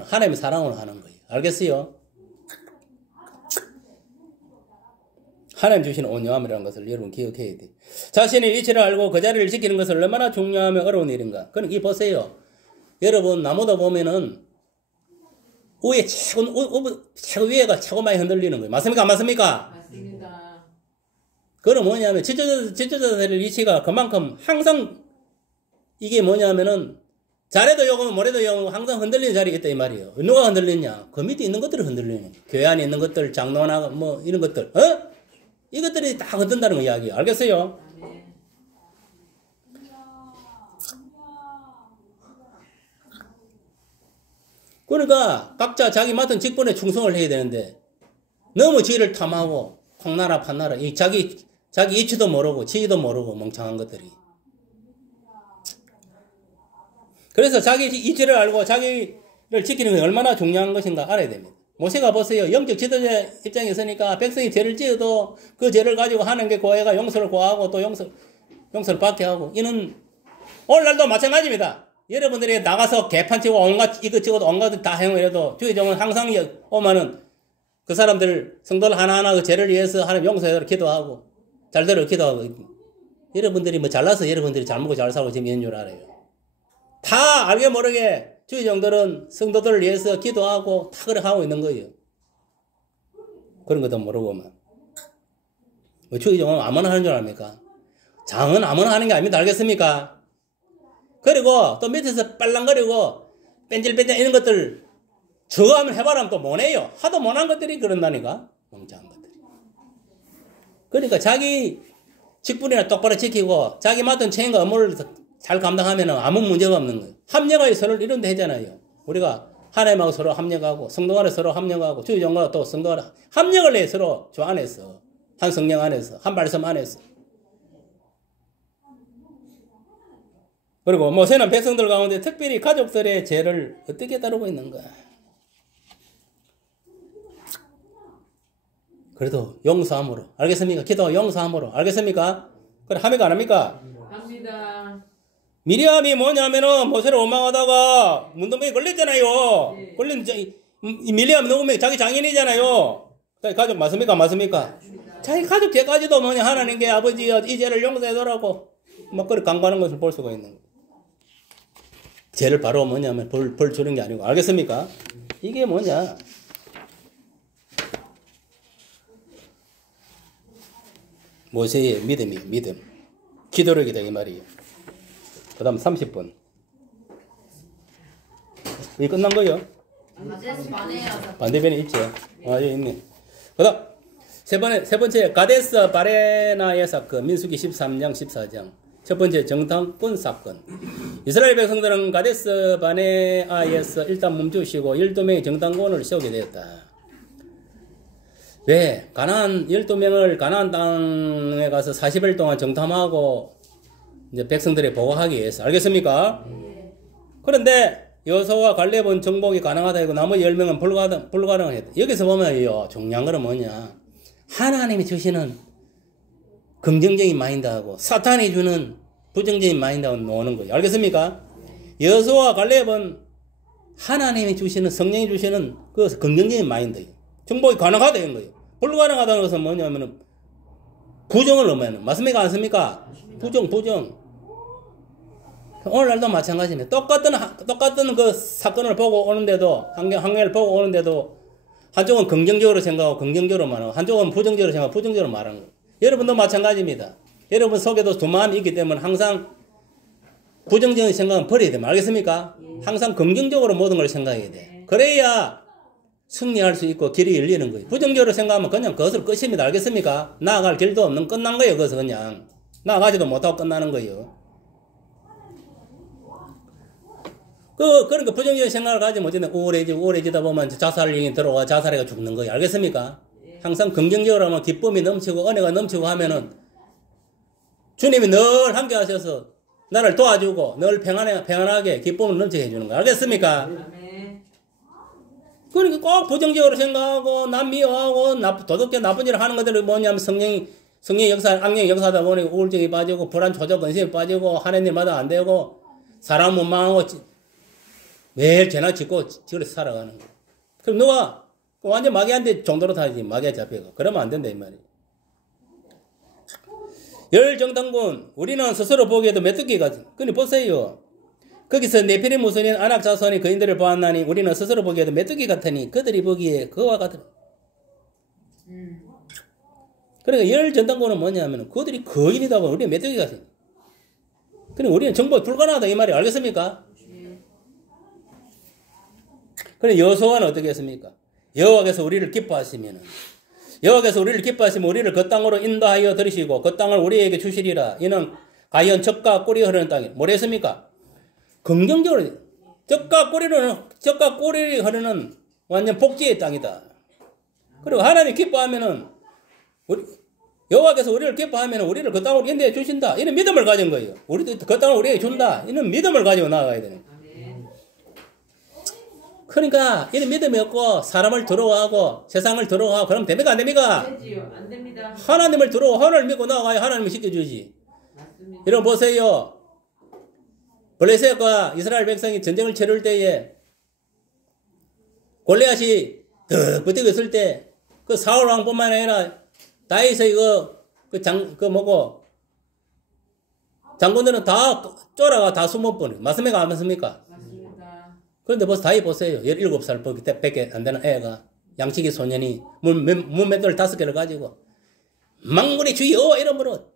하나님의 사랑으로 하는 거예요. 알겠어요? 하나님 주신 온유함이라는 것을 여러분 기억해야 돼요. 자신의 이치를 알고 그 자리를 지키는 것을 얼마나 중요하며 어려운 일인가. 그럼 이 보세요. 여러분, 나무도 보면은 위에 최고 위에가 최고 많이 흔들리는 거예요. 맞습니까? 안 맞습니까? 맞습니다. 그건 뭐냐면 지도자들 이치가 그만큼 항상 이게 뭐냐면은 잘해도 요금 뭐래도 요금 항상 흔들리는 자리에 있다 이 말이에요. 누가 흔들리냐? 그 밑에 있는 것들을 흔들리는 거예요. 교회 안에 있는 것들, 장로나 뭐 이런 것들, 이것들이 다 흔든다는 거 이야기예요. 알겠어요? 그러니까 각자 자기 맡은 직분에 충성을 해야 되는데 너무 지혜를 탐하고 콩나라 판나라 자기 이치도 모르고 지혜도 모르고 멍청한 것들이. 그래서 자기 이치를 알고 자기를 지키는 게 얼마나 중요한 것인가 알아야 됩니다. 모세가 보세요. 영적 지도자 입장에 있으니까 백성이 죄를 지어도 그 죄를 가지고 하는 게 고해가 용서를 구하고 또 용서를 받게 하고 이는 오늘날도 마찬가지입니다. 여러분들이 나가서 개판치고 온갖 이것저것 온갖 다 행위해도 주의종은 항상 오면은 그 사람들 성도를 하나하나 그 죄를 위해서 하나님 용서해서 기도하고 잘대로 기도하고 여러분들이 뭐 잘나서 여러분들이 잘 먹고 잘 살고 지금 있는 줄 알아요. 다 알게 모르게 주의종들은 성도들을 위해서 기도하고 다 그렇게 하고 있는 거예요. 그런 것도 모르고만. 뭐 주의종은 아무나 하는 줄 압니까? 장은 아무나 하는 게 아닙니다. 알겠습니까? 그리고 또 밑에서 빨랑거리고 뺀질뺀질 이런 것들 저거 하면 해봐라면 또 못해요. 하도 못한 것들이 그런다니까. 멍청한 것들이. 그러니까 자기 직분이나 똑바로 지키고 자기 맡은 책임과 업무를 잘 감당하면 아무 문제가 없는 거예요. 합력하여 서로를 이런 데 하잖아요. 우리가 하나님하고 서로 합력하고 성도 간에 서로 합력하고 주의종과 또 성도 간에 합력을 해 서로 저 안에서 한 성령 안에서 한 말씀 안에서. 그리고 모세는 백성들 가운데 특별히 가족들의 죄를 어떻게 다루고 있는가. 그래도 용서함으로. 알겠습니까? 기도 용서함으로. 알겠습니까? 그래, 합니까? 안 합니까? 합니다. 미리암이 뭐냐면은 모세를 원망하다가 문둥병에 걸렸잖아요. 네. 걸린, 이 미리암 누구면 자기 장인이잖아요. 자기 가족 맞습니까? 맞습니까? 자기 가족 죄까지도 뭐냐, 하나님께 아버지, 이 죄를 용서해달라고. 막 그렇게 간과하는 것을 볼 수가 있는 거예요. 죄를 바로 뭐냐면 벌 주는 게 아니고. 알겠습니까? 이게 뭐냐. 모세의 믿음이에요, 믿음. 기도력이다, 이 말이에요. 그 다음 30분. 이게 끝난 거요? 가데스 바네아 반대편에 있죠. 아, 여기 있네. 그 다음, 세 번째, 가데스 바레나의 사건, 민수기 13장, 14장. 첫 번째, 정탐꾼 사건. 이스라엘 백성들은 가데스 바네아에서 일단 멈추시고 12명의 정탐꾼을 세우게 되었다. 왜? 12명을 가나안 땅에 가서 40일 동안 정탐하고 이제 백성들이 보고하기 위해서. 알겠습니까? 그런데 여호수아와 갈렙은 정복이 가능하다 이고 나머지 10명은 불가능했다. 여기서 보면요, 중요한 거는 뭐냐. 하나님이 주시는 긍정적인 마인드하고 사탄이 주는 부정적인 마인드하고 노는 거예요. 알겠습니까? 여호수아와 갈렙은 하나님이 주시는, 성령이 주시는 그 긍정적인 마인드예요. 정복이 가능하다는 거예요. 불가능하다는 것은 뭐냐면은 부정을 의미하는. 맞습니까? 않습니까? 부정. 오늘날도 마찬가지입니다. 똑같은 그 사건을 보고 오는데도, 항해를 보고 오는데도, 한쪽은 긍정적으로 생각하고 긍정적으로 말하고, 한쪽은 부정적으로 생각하고 부정적으로 말하는 거예요. 여러분도 마찬가지입니다. 여러분 속에도 두 마음이 있기 때문에 항상 부정적인 생각은 버려야 됩니다. 알겠습니까? 항상 긍정적으로 모든 걸 생각해야 돼. 그래야 승리할 수 있고 길이 열리는 거예요. 부정적으로 생각하면 그냥 그것으로 끝입니다. 알겠습니까? 나아갈 길도 없는, 끝난 거예요. 그것은 그냥. 나아가지도 못하고 끝나는 거예요. 그러니까 부정적인 생각을 가지면 어쨌든 우울해지다 보면 자살령이 들어와 자살해가 죽는 거예요. 알겠습니까? 항상 긍정적으로 하면 기쁨이 넘치고 은혜가 넘치고 하면은 주님이 늘 함께 하셔서 나를 도와주고 늘 평안하게 기쁨을 넘치게 해주는 거예요. 알겠습니까? 그러니까 꼭 부정적으로 생각하고 남 미워하고 도덕적 나쁜 일을 하는 것들이 뭐냐면 성령의 역사, 악령의 역사다 보니 우울증이 빠지고 불안, 조작, 근심이 빠지고 하는 일마다 안 되고 사람 원망하고 매일 죄나 짓고 그래서 살아가는 거예요. 그럼 누가 완전 마귀한테 정도로 타야지. 마귀에 잡혀가. 그러면 안 된다 이 말이에요. 열정당군 우리는 스스로 보기에도 메뚜기 같은. 근데 보세요. 거기서 네피림 무슬린 아낙 자손이 그인들을 보았나니 우리는 스스로 보기에도 메뚜기 같으니 그들이 보기에 그와 같으니. 그러니까 열정당군은 뭐냐면 그들이 거인이다 보면 우리는 메뚜기 같으니. 그러니까 우리는 정복이 불가능하다 이 말이에요. 알겠습니까? 그래 여호수아는 어떻게 했습니까? 여호와께서 우리를 기뻐하시면 우리를 그 땅으로 인도하여 들으시고 그 땅을 우리에게 주시리라. 이는 가연 젖과 꿀이 흐르는 땅이 뭐라 했습니까? 긍정적으로 젖과 꿀이 흐르는 완전 복지의 땅이다. 그리고 하나님이 기뻐하면은 여호와께서 우리를 기뻐하면 우리를 그 땅으로 인도해 주신다. 이런 믿음을 가진 거예요. 우리도 그 땅을 우리에게 준다. 이런 믿음을 가지고 나아가야 되는 거예요. 그러니까 이런 믿음이 없고 사람을 두려워하고 세상을 두려워하고 그러면 됩니까? 안 됩니까? 안 됩니다. 하나님을 두려워 하나님을 믿고 나아가야 하나님이 시켜주지. 맞습니다. 여러분 보세요. 블레셋과 이스라엘 백성이 전쟁을 치를 때에 골리앗이 더 버티고 있을 때 그 사울 왕뿐만 아니라 다윗의 장군들은 다 쫄아가 다 숨어버려. 맞습니까? 안 맞습니까? 맞습니다. 그런데 벌써 다윗 보세요. 17살 밖에 안 되는 애가 양치기 소년이 문맷돌 5개를 가지고 망군의 주 여호와 이름으로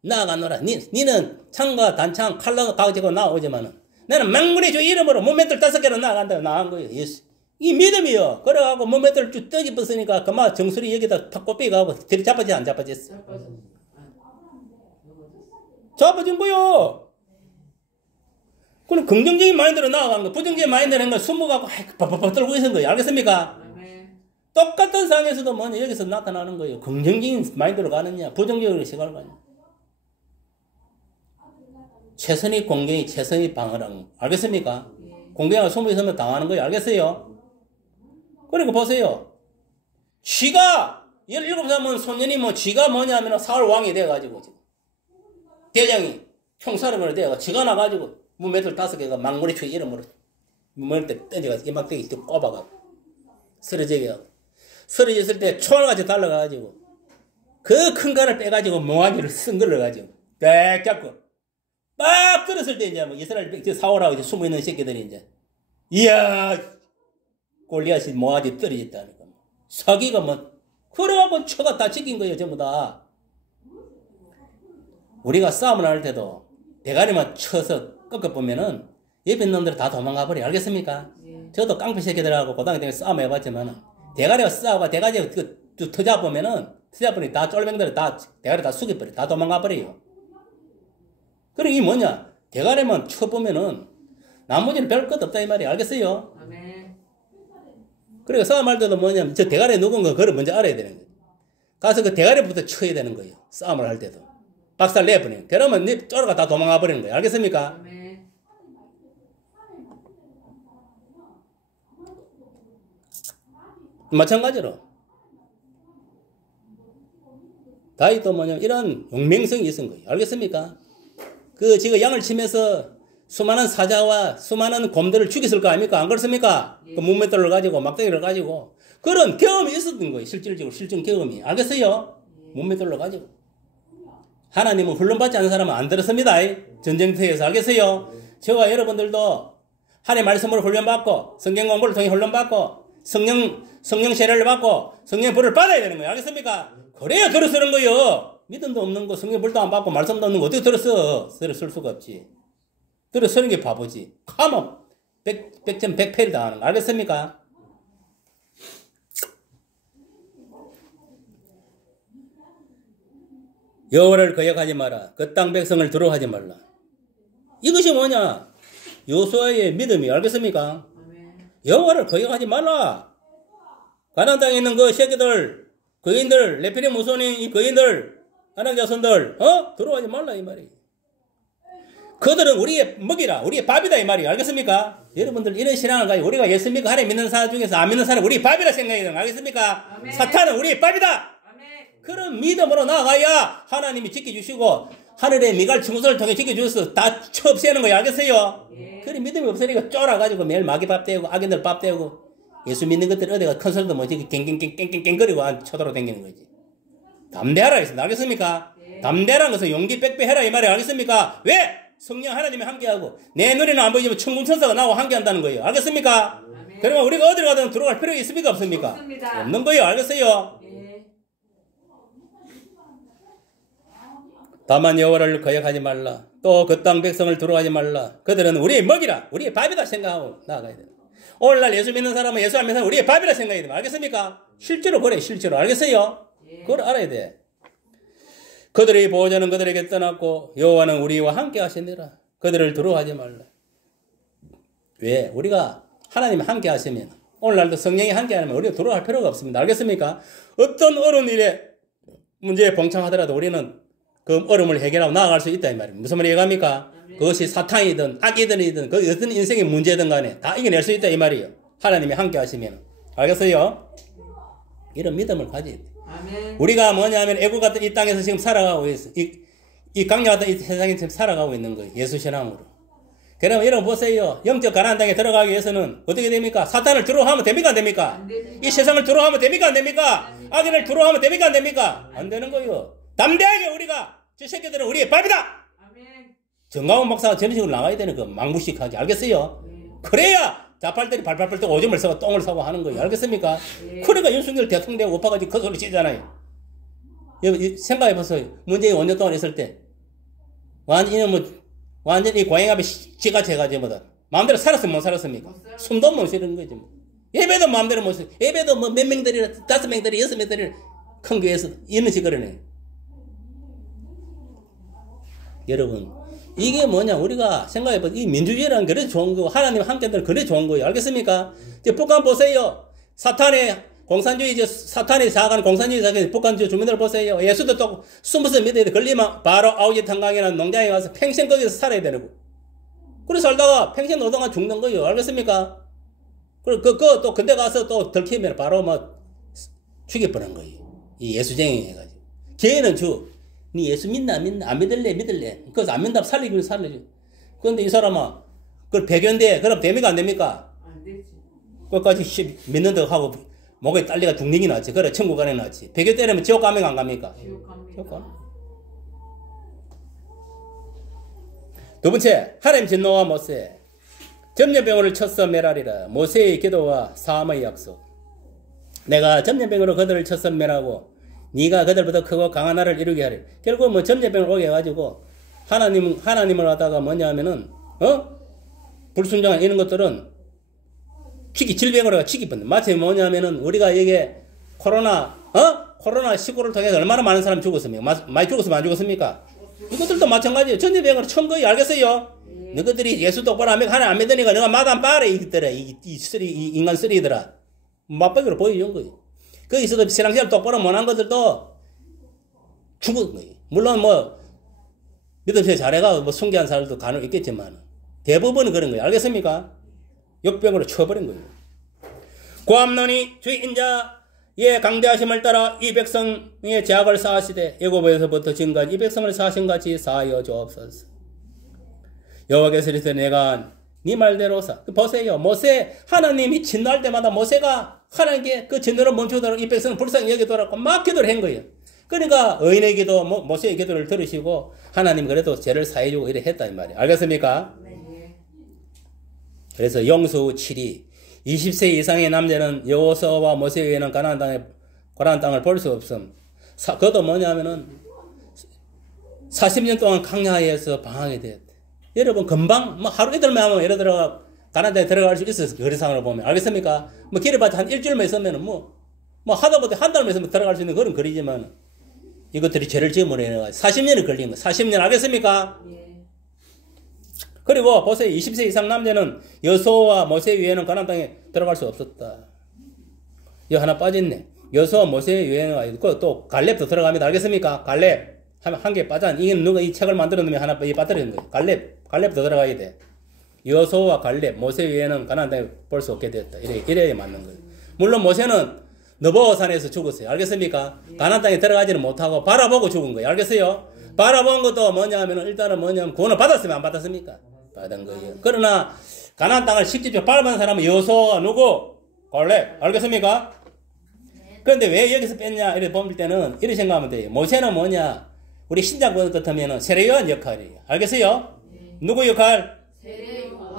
나아가노라. 니는 창과 단창 칼로 가지고 나오지만은 나는 망군의 주 이름으로 문맷돌 5개로 나아간다고 나간 거예요. 예수. 이 믿음이요. 그래가지고 문맷돌 쭉 떠집었으니까 그만 정수리 여기다 탁 꼽혀가고 들이잡아지 안 잡아졌어. 잡아진 거요. 그럼 긍정적인 마인드로 나아가는 거, 부정적인 마인드로 한걸 숨어가고 바바바 떨고 있는 거예요. 알겠습니까? 똑같은 상황에서도 뭐냐 여기서 나타나는 거예요. 긍정적인 마인드로 가느냐, 부정적으로 생각을 가느냐. 최선의 공경이 최선의 방어라는 거. 알겠습니까? 공경을 숨어 있으면 당하는 거예요. 알겠어요? 그러니까 보세요. 쥐가 17살면 소년이 뭐 지가 뭐냐면 사울 왕이 돼가지고 지금 대장이 총사령으로 돼가 지가 나가지고 무매들 5개가 망고리추 이름으로 머리 때 던져가지고 이막대기 쭉 꼽아가고 쓰러지게 하고 쓰러졌을 때 총알같이 달라가지고 그 큰 간을 빼가지고 몽환이를 쓴걸러가지고 딱 잡고 빡 들었을 때 이제 뭐 이스라엘 사울하고 이제 숨어있는 새끼들이 이제 이야 골리앗이 몽환이 떨어졌다니까 사기가 뭐 그래갖고 처가 다 지킨 거예요 전부 다. 우리가 싸움을 할 때도 대가리만 쳐서 꺾어보면은 옆에 놈들 다 도망가 버려. 알겠습니까? 저도 깡패 새끼들하고 고등학교 때 싸움 해봤지만 대가리가 싸우고 대가리가 터져보면은 터져버리니 다 쫄병들 다 대가리 다 숙여버려. 다 도망가 버려요. 그래 이게 뭐냐? 대가리만 쳐보면은 나머지는 별 것 없다 이 말이야. 알겠어요? 아멘. 그리고 싸움할 때도 뭐냐면 저 대가리에 누군가 그걸 먼저 알아야 되는 거예요. 가서 그 대가리부터 쳐야 되는 거예요. 싸움을 할 때도. 박살 내버리는. 그러면 네 쫄아가 다 도망가 버리는 거예요. 알겠습니까? 아멘. 마찬가지로 다윗도 뭐냐면 이런 용맹성이 있은 거예요. 알겠습니까? 그 지금 양을 치면서 수많은 사자와 수많은 곰들을 죽였을 거 아닙니까? 안 그렇습니까? 그 문맷돌을 가지고 막대기를 가지고 그런 경험이 있었던 거예요. 실질적으로 실전 경험이. 알겠어요? 문맷돌로 가지고 하나님은 훈련받지 않은 사람은 안 들었습니다. 전쟁터에서. 알겠어요? 저와 여러분들도 하나님의 말씀으로 훈련받고 성경 공부를 통해 훈련받고 성령 세례를 받고 성령의 불을 받아야 되는 거예요. 알겠습니까? 그래야 들어서는 거예요. 믿음도 없는 거 성령 불도 안 받고 말씀도 없는 거 어떻게 들었어? 들어설 수가 없지. 들어서는 게 바보지. 하면 백점 백패를 당하는 거. 알겠습니까? 여호와를 거역하지 마라. 그 땅 백성을 두려워하지 말라. 이것이 뭐냐? 요수아의 믿음이. 알겠습니까? 아멘. 여호와를 거역하지 말라. 가나안 땅에 있는 그 새끼들, 거인들, 레피리 무소니 이 거인들, 아낙 자손들, 들어오지 말라 이 말이. 그들은 우리의 먹이라, 우리의 밥이다 이 말이. 알겠습니까? 여러분들 이런 신앙을 가지고 우리가 예수 믿고 하나님 믿는 사람 중에서 안 믿는 사람 우리 밥이라 생각해야 되는 거 알겠습니까? 아멘. 사탄은 우리의 밥이다. 아멘. 그런 믿음으로 나아가야 하나님이 지켜주시고 하늘의 미갈 청소를 통해 지켜주셔서 다 처없애는 거예요. 알겠어요? 예. 그런 믿음이 없으니까 쫄아가지고 매일 마귀 밥 떼고 악인들 밥 떼고 예수 믿는 것들 어디가 큰 소리도 못하고 깽깽깽깽깽거리고 쳐돌아다니는 거지. 담대하라 했습니다. 알겠습니까? 예. 담대라는 것은 용기 빽빽해라 이 말이에요. 알겠습니까? 왜? 성령 하나님이 함께하고 내 눈에는 안 보이지만 천군천사가 나하고 함께한다는 거예요. 알겠습니까? 아멘. 그러면 우리가 어디를 가든 들어갈 필요가 있습니까? 없습니까? 없습니다. 없는 거예요. 알겠어요? 예. 다만 여호와를 거역하지 말라. 또 그 땅 백성을 두려워하지 말라. 그들은 우리의 먹이라, 우리의 밥이다 생각하고 나아가야 돼. 오늘날 예수 믿는 사람은 예수 안 믿는 사람은 우리의 밥이라 생각해야 돼. 알겠습니까? 실제로 그래, 실제로. 알겠어요? 예. 그걸 알아야 돼. 그들의 보호자는 그들에게 떠났고 여호와는 우리와 함께 하시니라. 그들을 두려워하지 말라. 왜? 우리가 하나님이 함께 하시면 오늘날도 성령이 함께 하면 우리가 두려워할 필요가 없습니다. 알겠습니까? 어떤 어려운 일에 문제에 봉착하더라도 우리는 그 어려움을 해결하고 나아갈 수 있다 이 말입니다. 무슨 말이 이해갑니까? 그것이 사탄이든 악이든 그 어떤 인생의 문제든 간에 다 이겨낼 수 있다 이 말이에요. 하나님이 함께 하시면. 알겠어요? 이런 믿음을 가져야 돼. 아멘. 우리가 뭐냐면 애국 같은 이 땅에서 지금 살아가고 있어. 이 강력 같은 이 세상에 지금 살아가고 있는 거예요. 예수 신앙으로. 그러면 여러분 보세요. 영적 가나안 땅에 들어가기 위해서는 어떻게 됩니까? 사탄을 두려워하면 됩니까? 안 됩니까? 안 됩니다. 이 세상을 두려워하면 됩니까? 안 됩니까? 악인을 두려워하면 됩니까? 안 됩니까? 안 되는 거예요. 담대하게 우리가 저 새끼들은 우리의 밥이다. 아멘. 정강훈 목사가 저런 식으로 나가야 되는 거 망무식하게. 알겠어요? 예. 그래야 자팔들이 발팔 뜨고 오줌을 싸고 똥을 싸고 하는 거예요. 알겠습니까? 예. 그러니까 윤석열 대통령 되고 오빠가지고 그 소리 치잖아요. 생각해보세요. 문재인 5년 동안 있을 때 완전히 고행 앞에 쥐같이 해가지고 마음대로 살았으면 못 살았습니까? 숨도 못 쉬는 거지. 예배도 마음대로 못 쉬고 예배도 뭐 몇 명들이라 5명들이 6명들이 큰 교회에서 이런 식으로 해. 여러분 이게 뭐냐 우리가 생각해봐. 이 민주주의라는 그래 좋은 거고 하나님 함께한다는 그래 좋은 거예요. 알겠습니까? 이제 북한 보세요. 사탄의 공산주의 사탄이 사가는 공산주의 사기 북한 주민들 보세요. 예수도 또 숨어서 믿어야 돼. 걸리면 바로 아우지 탄광이나 농장에 가서 평생 거기서 살아야 되는 거. 그래 살다가 평생 노동한 죽는 거예요. 알겠습니까? 그리고 또 근데 가서 또 들키면 바로 막 죽여버리는 거예요. 이 예수쟁이 해가지고. 걔는 니 예수 믿나 안 믿나? 안 믿을래? 그래서 안 믿다면 살리기로 살려줘. 그런데 이 사람아, 그걸 배견돼. 그럼 됩니까? 안 됩니까? 안 되지. 끝까지 믿는다고 하고 목에 딸리가 죽는이 났지. 그래, 천국 안에 났지. 배견 때리면 지옥 가면 안 갑니까? 지옥 갑니다. 지옥 가. 두 번째, 하나님 진노와 모세. 점령병으로 쳐서 멸하리라. 모세의 기도와 사함의 약속. 내가 점령병으로 그들을 쳐서 멸하고 네가 그들보다 크고 강한 나라를 이루게 하리. 결국 뭐 점령병을 오게 해가지고 하나님을 하다가 뭐냐 하면은 불순종한 이런 것들은 질병으로 치기뿐. 마치 뭐냐 하면은 우리가 이게 코로나 19를 통해서 얼마나 많은 사람이 죽었습니까? 많이 죽었으면 안 죽었습니까? 이것들도 마찬가지예요. 전염병으로 천 거예요. 알겠어요? 너희들이 예수 똑바로 하나님 안 믿으니까 너가 마담 빠래 이것들아. 이 인간 쓰리더라. 맛보기로 보여준 거예요. 거기서도 신앙생활 똑바로 못한 것들도 죽은 거예요. 물론 뭐 믿음생활 잘해가 뭐 순교한 사람도 간혹 있겠지만 대부분은 그런 거예요. 알겠습니까? 역병으로 쳐버린 거예요. 고함노니 주의 인자의 강대하심을 따라 이 백성의 죄악을 사하시되 애굽에서부터 지금까지 이 백성을 사하신 같이 사하여 주옵소서. 여호와께서 이르시되 내가 네 말대로 보세요. 모세 하나님이 진노할 때마다 모세가 하나님께 그 진노를 멈추도록 이 백성을 불쌍히 여기도록 막 기도를 한 거예요. 그러니까 의인의 기도, 모세의 기도를 들으시고 하나님 그래도 죄를 사해주고 이래 했다 이 말이에요. 알겠습니까? 네. 그래서 용수 7이 20세 이상의 남자는 여호수아와 모세 외에는 가나안 땅을 볼 수 없음. 그것도 뭐냐면은 40년 동안 강야에서 방황이 됐대. 여러분 금방 뭐 하루 이틀만 하면 예를 들어 가나안 땅에 들어갈 수 있어서 거리상으로 보면 알겠습니까? 뭐 길어봤자 한 일주일만 있으면은 뭐 하다못해 한 달만 있으면 들어갈 수 있는 그런 거리지만 이것들이 죄를 지음으로 인해 40년이 걸린 거. 40년 알겠습니까? 예. 그리고 보세요. 20세 이상 남자는 여호수아와 모세 위에는 가나안 땅에 들어갈 수 없었다. 이거 하나 빠졌네. 여호수아와 모세 위에는 아니고 또 갈렙도 들어갑니다. 알겠습니까? 갈렙 한 개 빠졌네. 이게 누가 이 책을 만들어 놓으면 하나 빠뜨리는 거예요. 갈렙도 들어가야 돼. 여호수아와 갈렙, 모세 위에는 가나안 땅에 볼 수 없게 됐다. 이래야 맞는 거예요. 물론 모세는 느보산에서 죽었어요. 알겠습니까? 가나안 땅에 들어가지는 못하고 바라보고 죽은 거예요. 알겠어요? 바라본 것도 뭐냐면 일단은 뭐냐면 구원을 받았으면 안 받았습니까? 받은 거예요. 그러나 가나안 땅을 직접적으로 밟은 사람은 여호수아가 누구? 갈렙. 알겠습니까? 그런데 왜 여기서 뺐냐? 이렇게 볼 때는 이렇게 생각하면 돼요. 모세는 뭐냐? 우리 신장군 같으면 세례요한 역할이에요. 알겠어요? 누구 역할?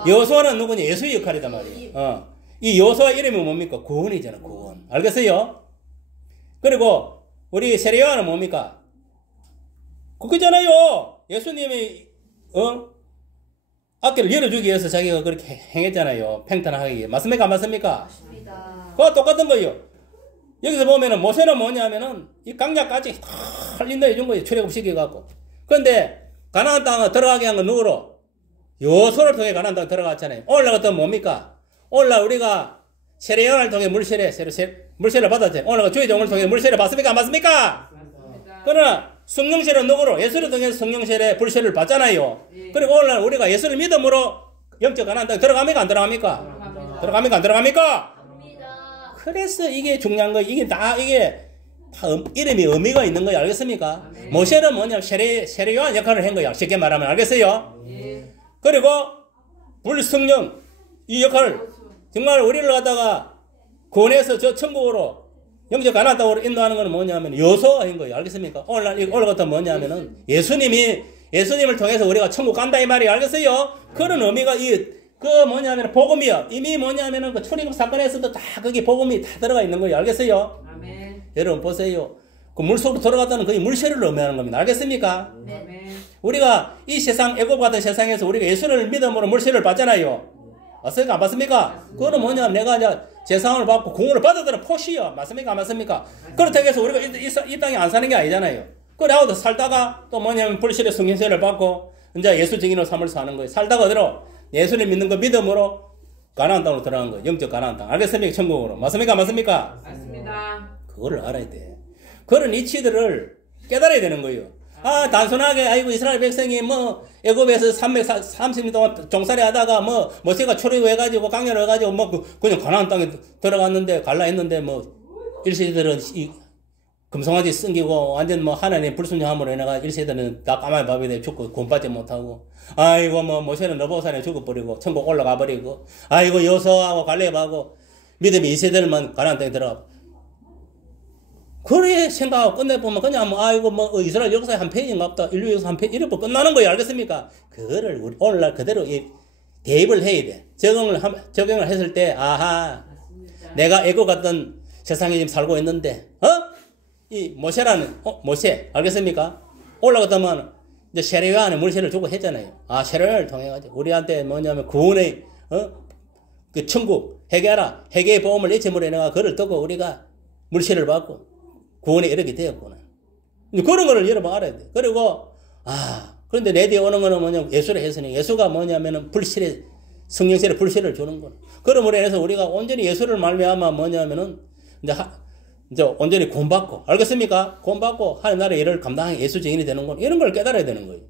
여호수아는 누구냐? 예수의 역할이단 말이에요. 이 여호수아 이름이 뭡니까? 구원이잖아. 구원. 알겠어요? 그리고 우리 세례요한은 뭡니까? 그거잖아요. 예수님이 악기를 열어주기 위해서 자기가 그렇게 행했잖아요. 팽탄하기 위해. 맞습니까? 안 맞습니까? 맞습니다. 그거 똑같은 거예요. 여기서 보면은 모세는 뭐냐면은 이 강약까지 할린다 해준 거예요. 출애굽 시켜갖고. 그런데 가나안 땅에 들어가게 한 건 누구로? 여호수아를 통해 가나안 땅에 들어갔잖아요. 오늘날 같은 뭡니까? 오늘날 우리가 세례요한을 통해 물세례를 받았잖아요. 오늘날 주의 종을 통해 물세례 받습니까? 안 받습니까? 그러나 성령세례는 누구로? 예수를 통해서 성령세례 불세를 받잖아요. 예. 그리고 오늘날 우리가 예수를 믿음으로 영적 가나안 땅에 들어갑니까? 안 들어갑니까? 들어갑니다. 들어갑니까? 안 들어갑니까? 갑니다. 그래서 이게 중요한 거예요. 이게 다 이름이 의미가 있는 거예요. 알겠습니까? 아멘. 모세는 뭐냐? 세례요한 역할을 한 거예요. 쉽게 말하면. 알겠어요? 예. 그리고 불성령 이 역할을 정말 우리를 갖다가 구원해서 저 천국으로 영적 가나안 땅으로 인도하는 건 뭐냐면 여호수아가 한 거예요. 알겠습니까? 오늘 같은 뭐냐면은 예수님을 통해서 우리가 천국 간다 이 말이에요. 알겠어요? 그런 의미가 뭐냐면 복음이요. 이미 뭐냐면은 그 출애굽 사건에서도 다 거기 복음이 다 들어가 있는 거예요. 알겠어요? 아멘. 여러분 보세요. 그 물속으로 들어갔다는 거의 물세례를 의미하는 겁니다. 알겠습니까? 아멘. 우리가 이 세상 애굽 같은 세상에서 우리가 예수를 믿음으로 물세례를 받잖아요. 맞습니까? 안 맞습니까? 그거는 뭐냐면 내가 이제 제사함을 받고 공을 받아들은 포시요. 맞습니까? 안 맞습니까? 그렇다고 해서 우리가 이 땅에 안 사는 게 아니잖아요. 그래하고도 살다가 또 뭐냐면 불실의 성인세를 받고 이제 예수 증인으로 삼을 사는 거예요. 살다가 어디로? 예수를 믿는 거 믿음으로 가나안 땅으로 들어간 거예요. 영적 가나안 땅. 알겠습니까? 천국으로. 맞습니까? 안 맞습니까? 맞습니다. 그거를 알아야 돼. 그런 이치들을 깨달아야 되는 거예요. 단순하게 아이고 이스라엘 백성이 뭐 애굽에서 330년 동안 종살이 하다가 뭐 모세가 출애굽해가지고 강렬을 해가지고 뭐 그냥 가나안 땅에 들어갔는데 갈라 했는데 뭐 일시들은 금송아지 숨기고 완전 뭐 하나님 불순종함으로 인해가 1세대는 다 까마귀 밥이 돼 죽고 구원받지 못하고 아이고 뭐 모세는 너보산에 죽어버리고 천국 올라가 버리고 아이고 여호수아하고 갈렙하고 믿음이 2세대들만 가나안 땅에 들어가 그래 생각하고 끝내보면 그냥 뭐 아이고 뭐 이스라엘 역사의 한 페이지인가 보다 인류 역사 한 페이지 이렇게 끝나는 거예요. 알겠습니까? 그거를 우리 오늘날 그대로 대입을 해야 돼. 적용을 했을 때 아하 맞습니다. 내가 애국 같던 세상에 지금 살고 있는데 이 모세라는 모세 알겠습니까? 올라갔다면 이제 세례요한에 물세를 주고 했잖아요. 아 세례요한을 통해 가지고 우리한테 뭐냐면 구원의 그 천국 회개하라 회개의 보험을 잊음으로 인해 그를 듣고 우리가 물세를 받고 구원에 이르게 되었구나. 그런 거를 여러분 알아야 돼. 그리고 그런데 내 뒤에 오는 거는 뭐냐면 예수를 했으니 예수가 뭐냐면은 불실의 성령세례 불실을 주는 거는. 그러므로 인해서 우리가 온전히 예수를 말미암아 뭐냐면은 이제 온전히 구원받고 알겠습니까? 구원받고 하나님 나라의 일을 감당하는 예수 증인이 되는 건 이런 걸 깨달아야 되는 거예요.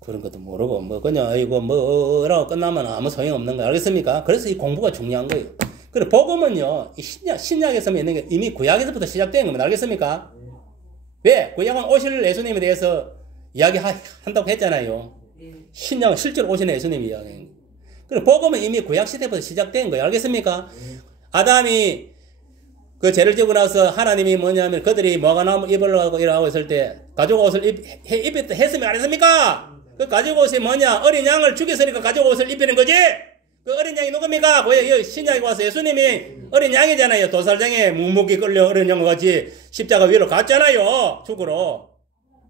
그런 것도 모르고 뭐 그냥 이거 뭐라고 끝나면 아무 소용 없는 거예요. 알겠습니까? 그래서 이 공부가 중요한 거예요. 그리고 복음은요, 이 신약에서 있는 게 이미 구약에서부터 시작된 겁니다. 알겠습니까? 왜? 구약은 오실 예수님에 대해서 이야기한다고 했잖아요. 신약은 실제로 오신 예수님이 이야기한 거예요. 그리고 복음은 이미 구약 시대부터 시작된 거예요. 알겠습니까? 아담이 그 죄를 지고 나서 하나님이 뭐냐면 그들이 뭐가 나면 입으려고 일하고 있을 때 가지고 옷을 입혔다 했으면 안 했습니까? 그 가지고 옷이 뭐냐? 어린 양을 죽였으니까 가지고 옷을 입히는 거지? 그 어린 양이 누굽니까? 그 신약에 와서 예수님이 어린 양이잖아요. 도살장에 묵묵히 끌려 어린 양과 같이 십자가 위로 갔잖아요. 죽으러.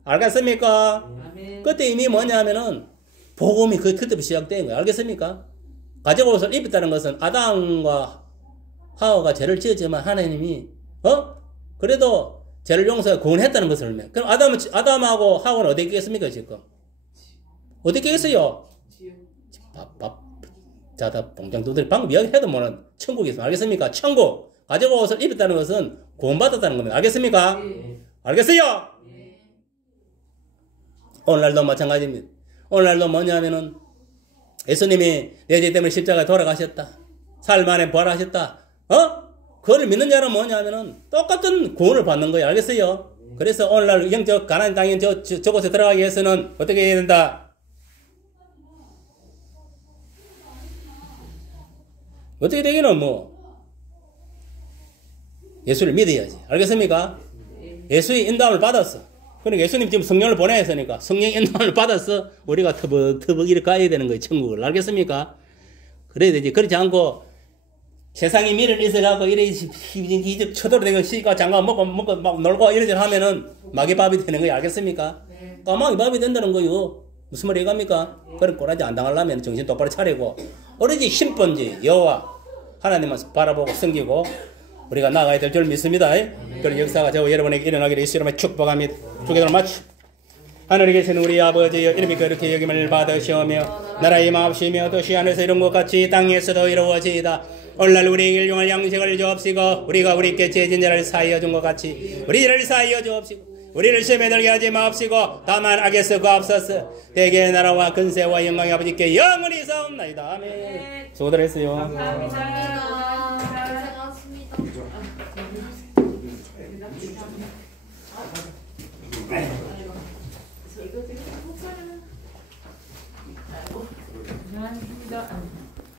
알겠습니까? 아멘. 그때 이미 뭐냐면은 복음이 그때부터 시작된 거예요. 알겠습니까? 가지고 옷을 입혔다는 것은 아담과 하와가 죄를 지었지만 하나님이 그래도 죄를 용서해 구원했다는 것을 의미해요. 그럼 아담하고 하와는 어디 있겠습니까 지금? 어디 있겠어요? 자다 봉장 두드리 방금 이야기해도 뭐는 천국이 있습니다. 알겠습니까? 천국 가지고 옷을 입혔다는 것은 구원받았다는 겁니다. 알겠습니까? 알겠어요? 오늘날도 마찬가지입니다. 오늘날도 뭐냐면은 예수님이 내 죄 때문에 십자가에 돌아가셨다. 사흘 만에 부활하셨다. 그걸 믿는 자는 뭐냐면은 똑같은 구원을 받는 거예요. 알겠어요? 그래서 오늘날 영적 가나안 땅인 저곳에 들어가기 위해서는 어떻게 해야 된다? 어떻게 되기는 예수를 믿어야지. 알겠습니까? 예수의 인도함을 받았어. 그러니까 예수님 지금 성령을 보내셨으니까 성령 인도함을 받아서 우리가 터벅터벅 이렇게 가야 되는 거예요. 천국을. 알겠습니까? 그래야 되지. 그렇지 않고 세상에 미련 있어갖고 이래 쳐들어대고 시가 장가 먹고 막 놀고 이런 질 하면은 마귀밥이 되는 거예요. 알겠습니까? 까마귀 밥이 된다는 거요. 무슨 말이 갑니까? 그런 꼬라지 안 당하려면 정신 똑바로 차리고 오로지 신번지 여호와 하나님만 바라보고 섬기고 우리가 나가야 될 줄 믿습니다. 그런 역사가 저와 여러분에게 일어나기를 예수님의 축복합니다. 주기도를 마치 하늘에 계신 우리 아버지여 이름이 그렇게 여김을 받으시오며 나라의 마옵시며 도시 안에서 이룬 것 같이 땅에서도 이루어지이다. 오늘날 우리에게 일용할 양식을 주옵시고 우리가 우리께 죄진 자를 사하여 준 것 같이 우리 죄를 사하여 주옵시고 우리를 시험에 들게 하지 마옵시고 다만 악에서 구하옵소서. 대개의 나라와 근세와 영광의 아버지께 영원히 사옵나이다. 아멘. 수고들 했어요. 감사합니다.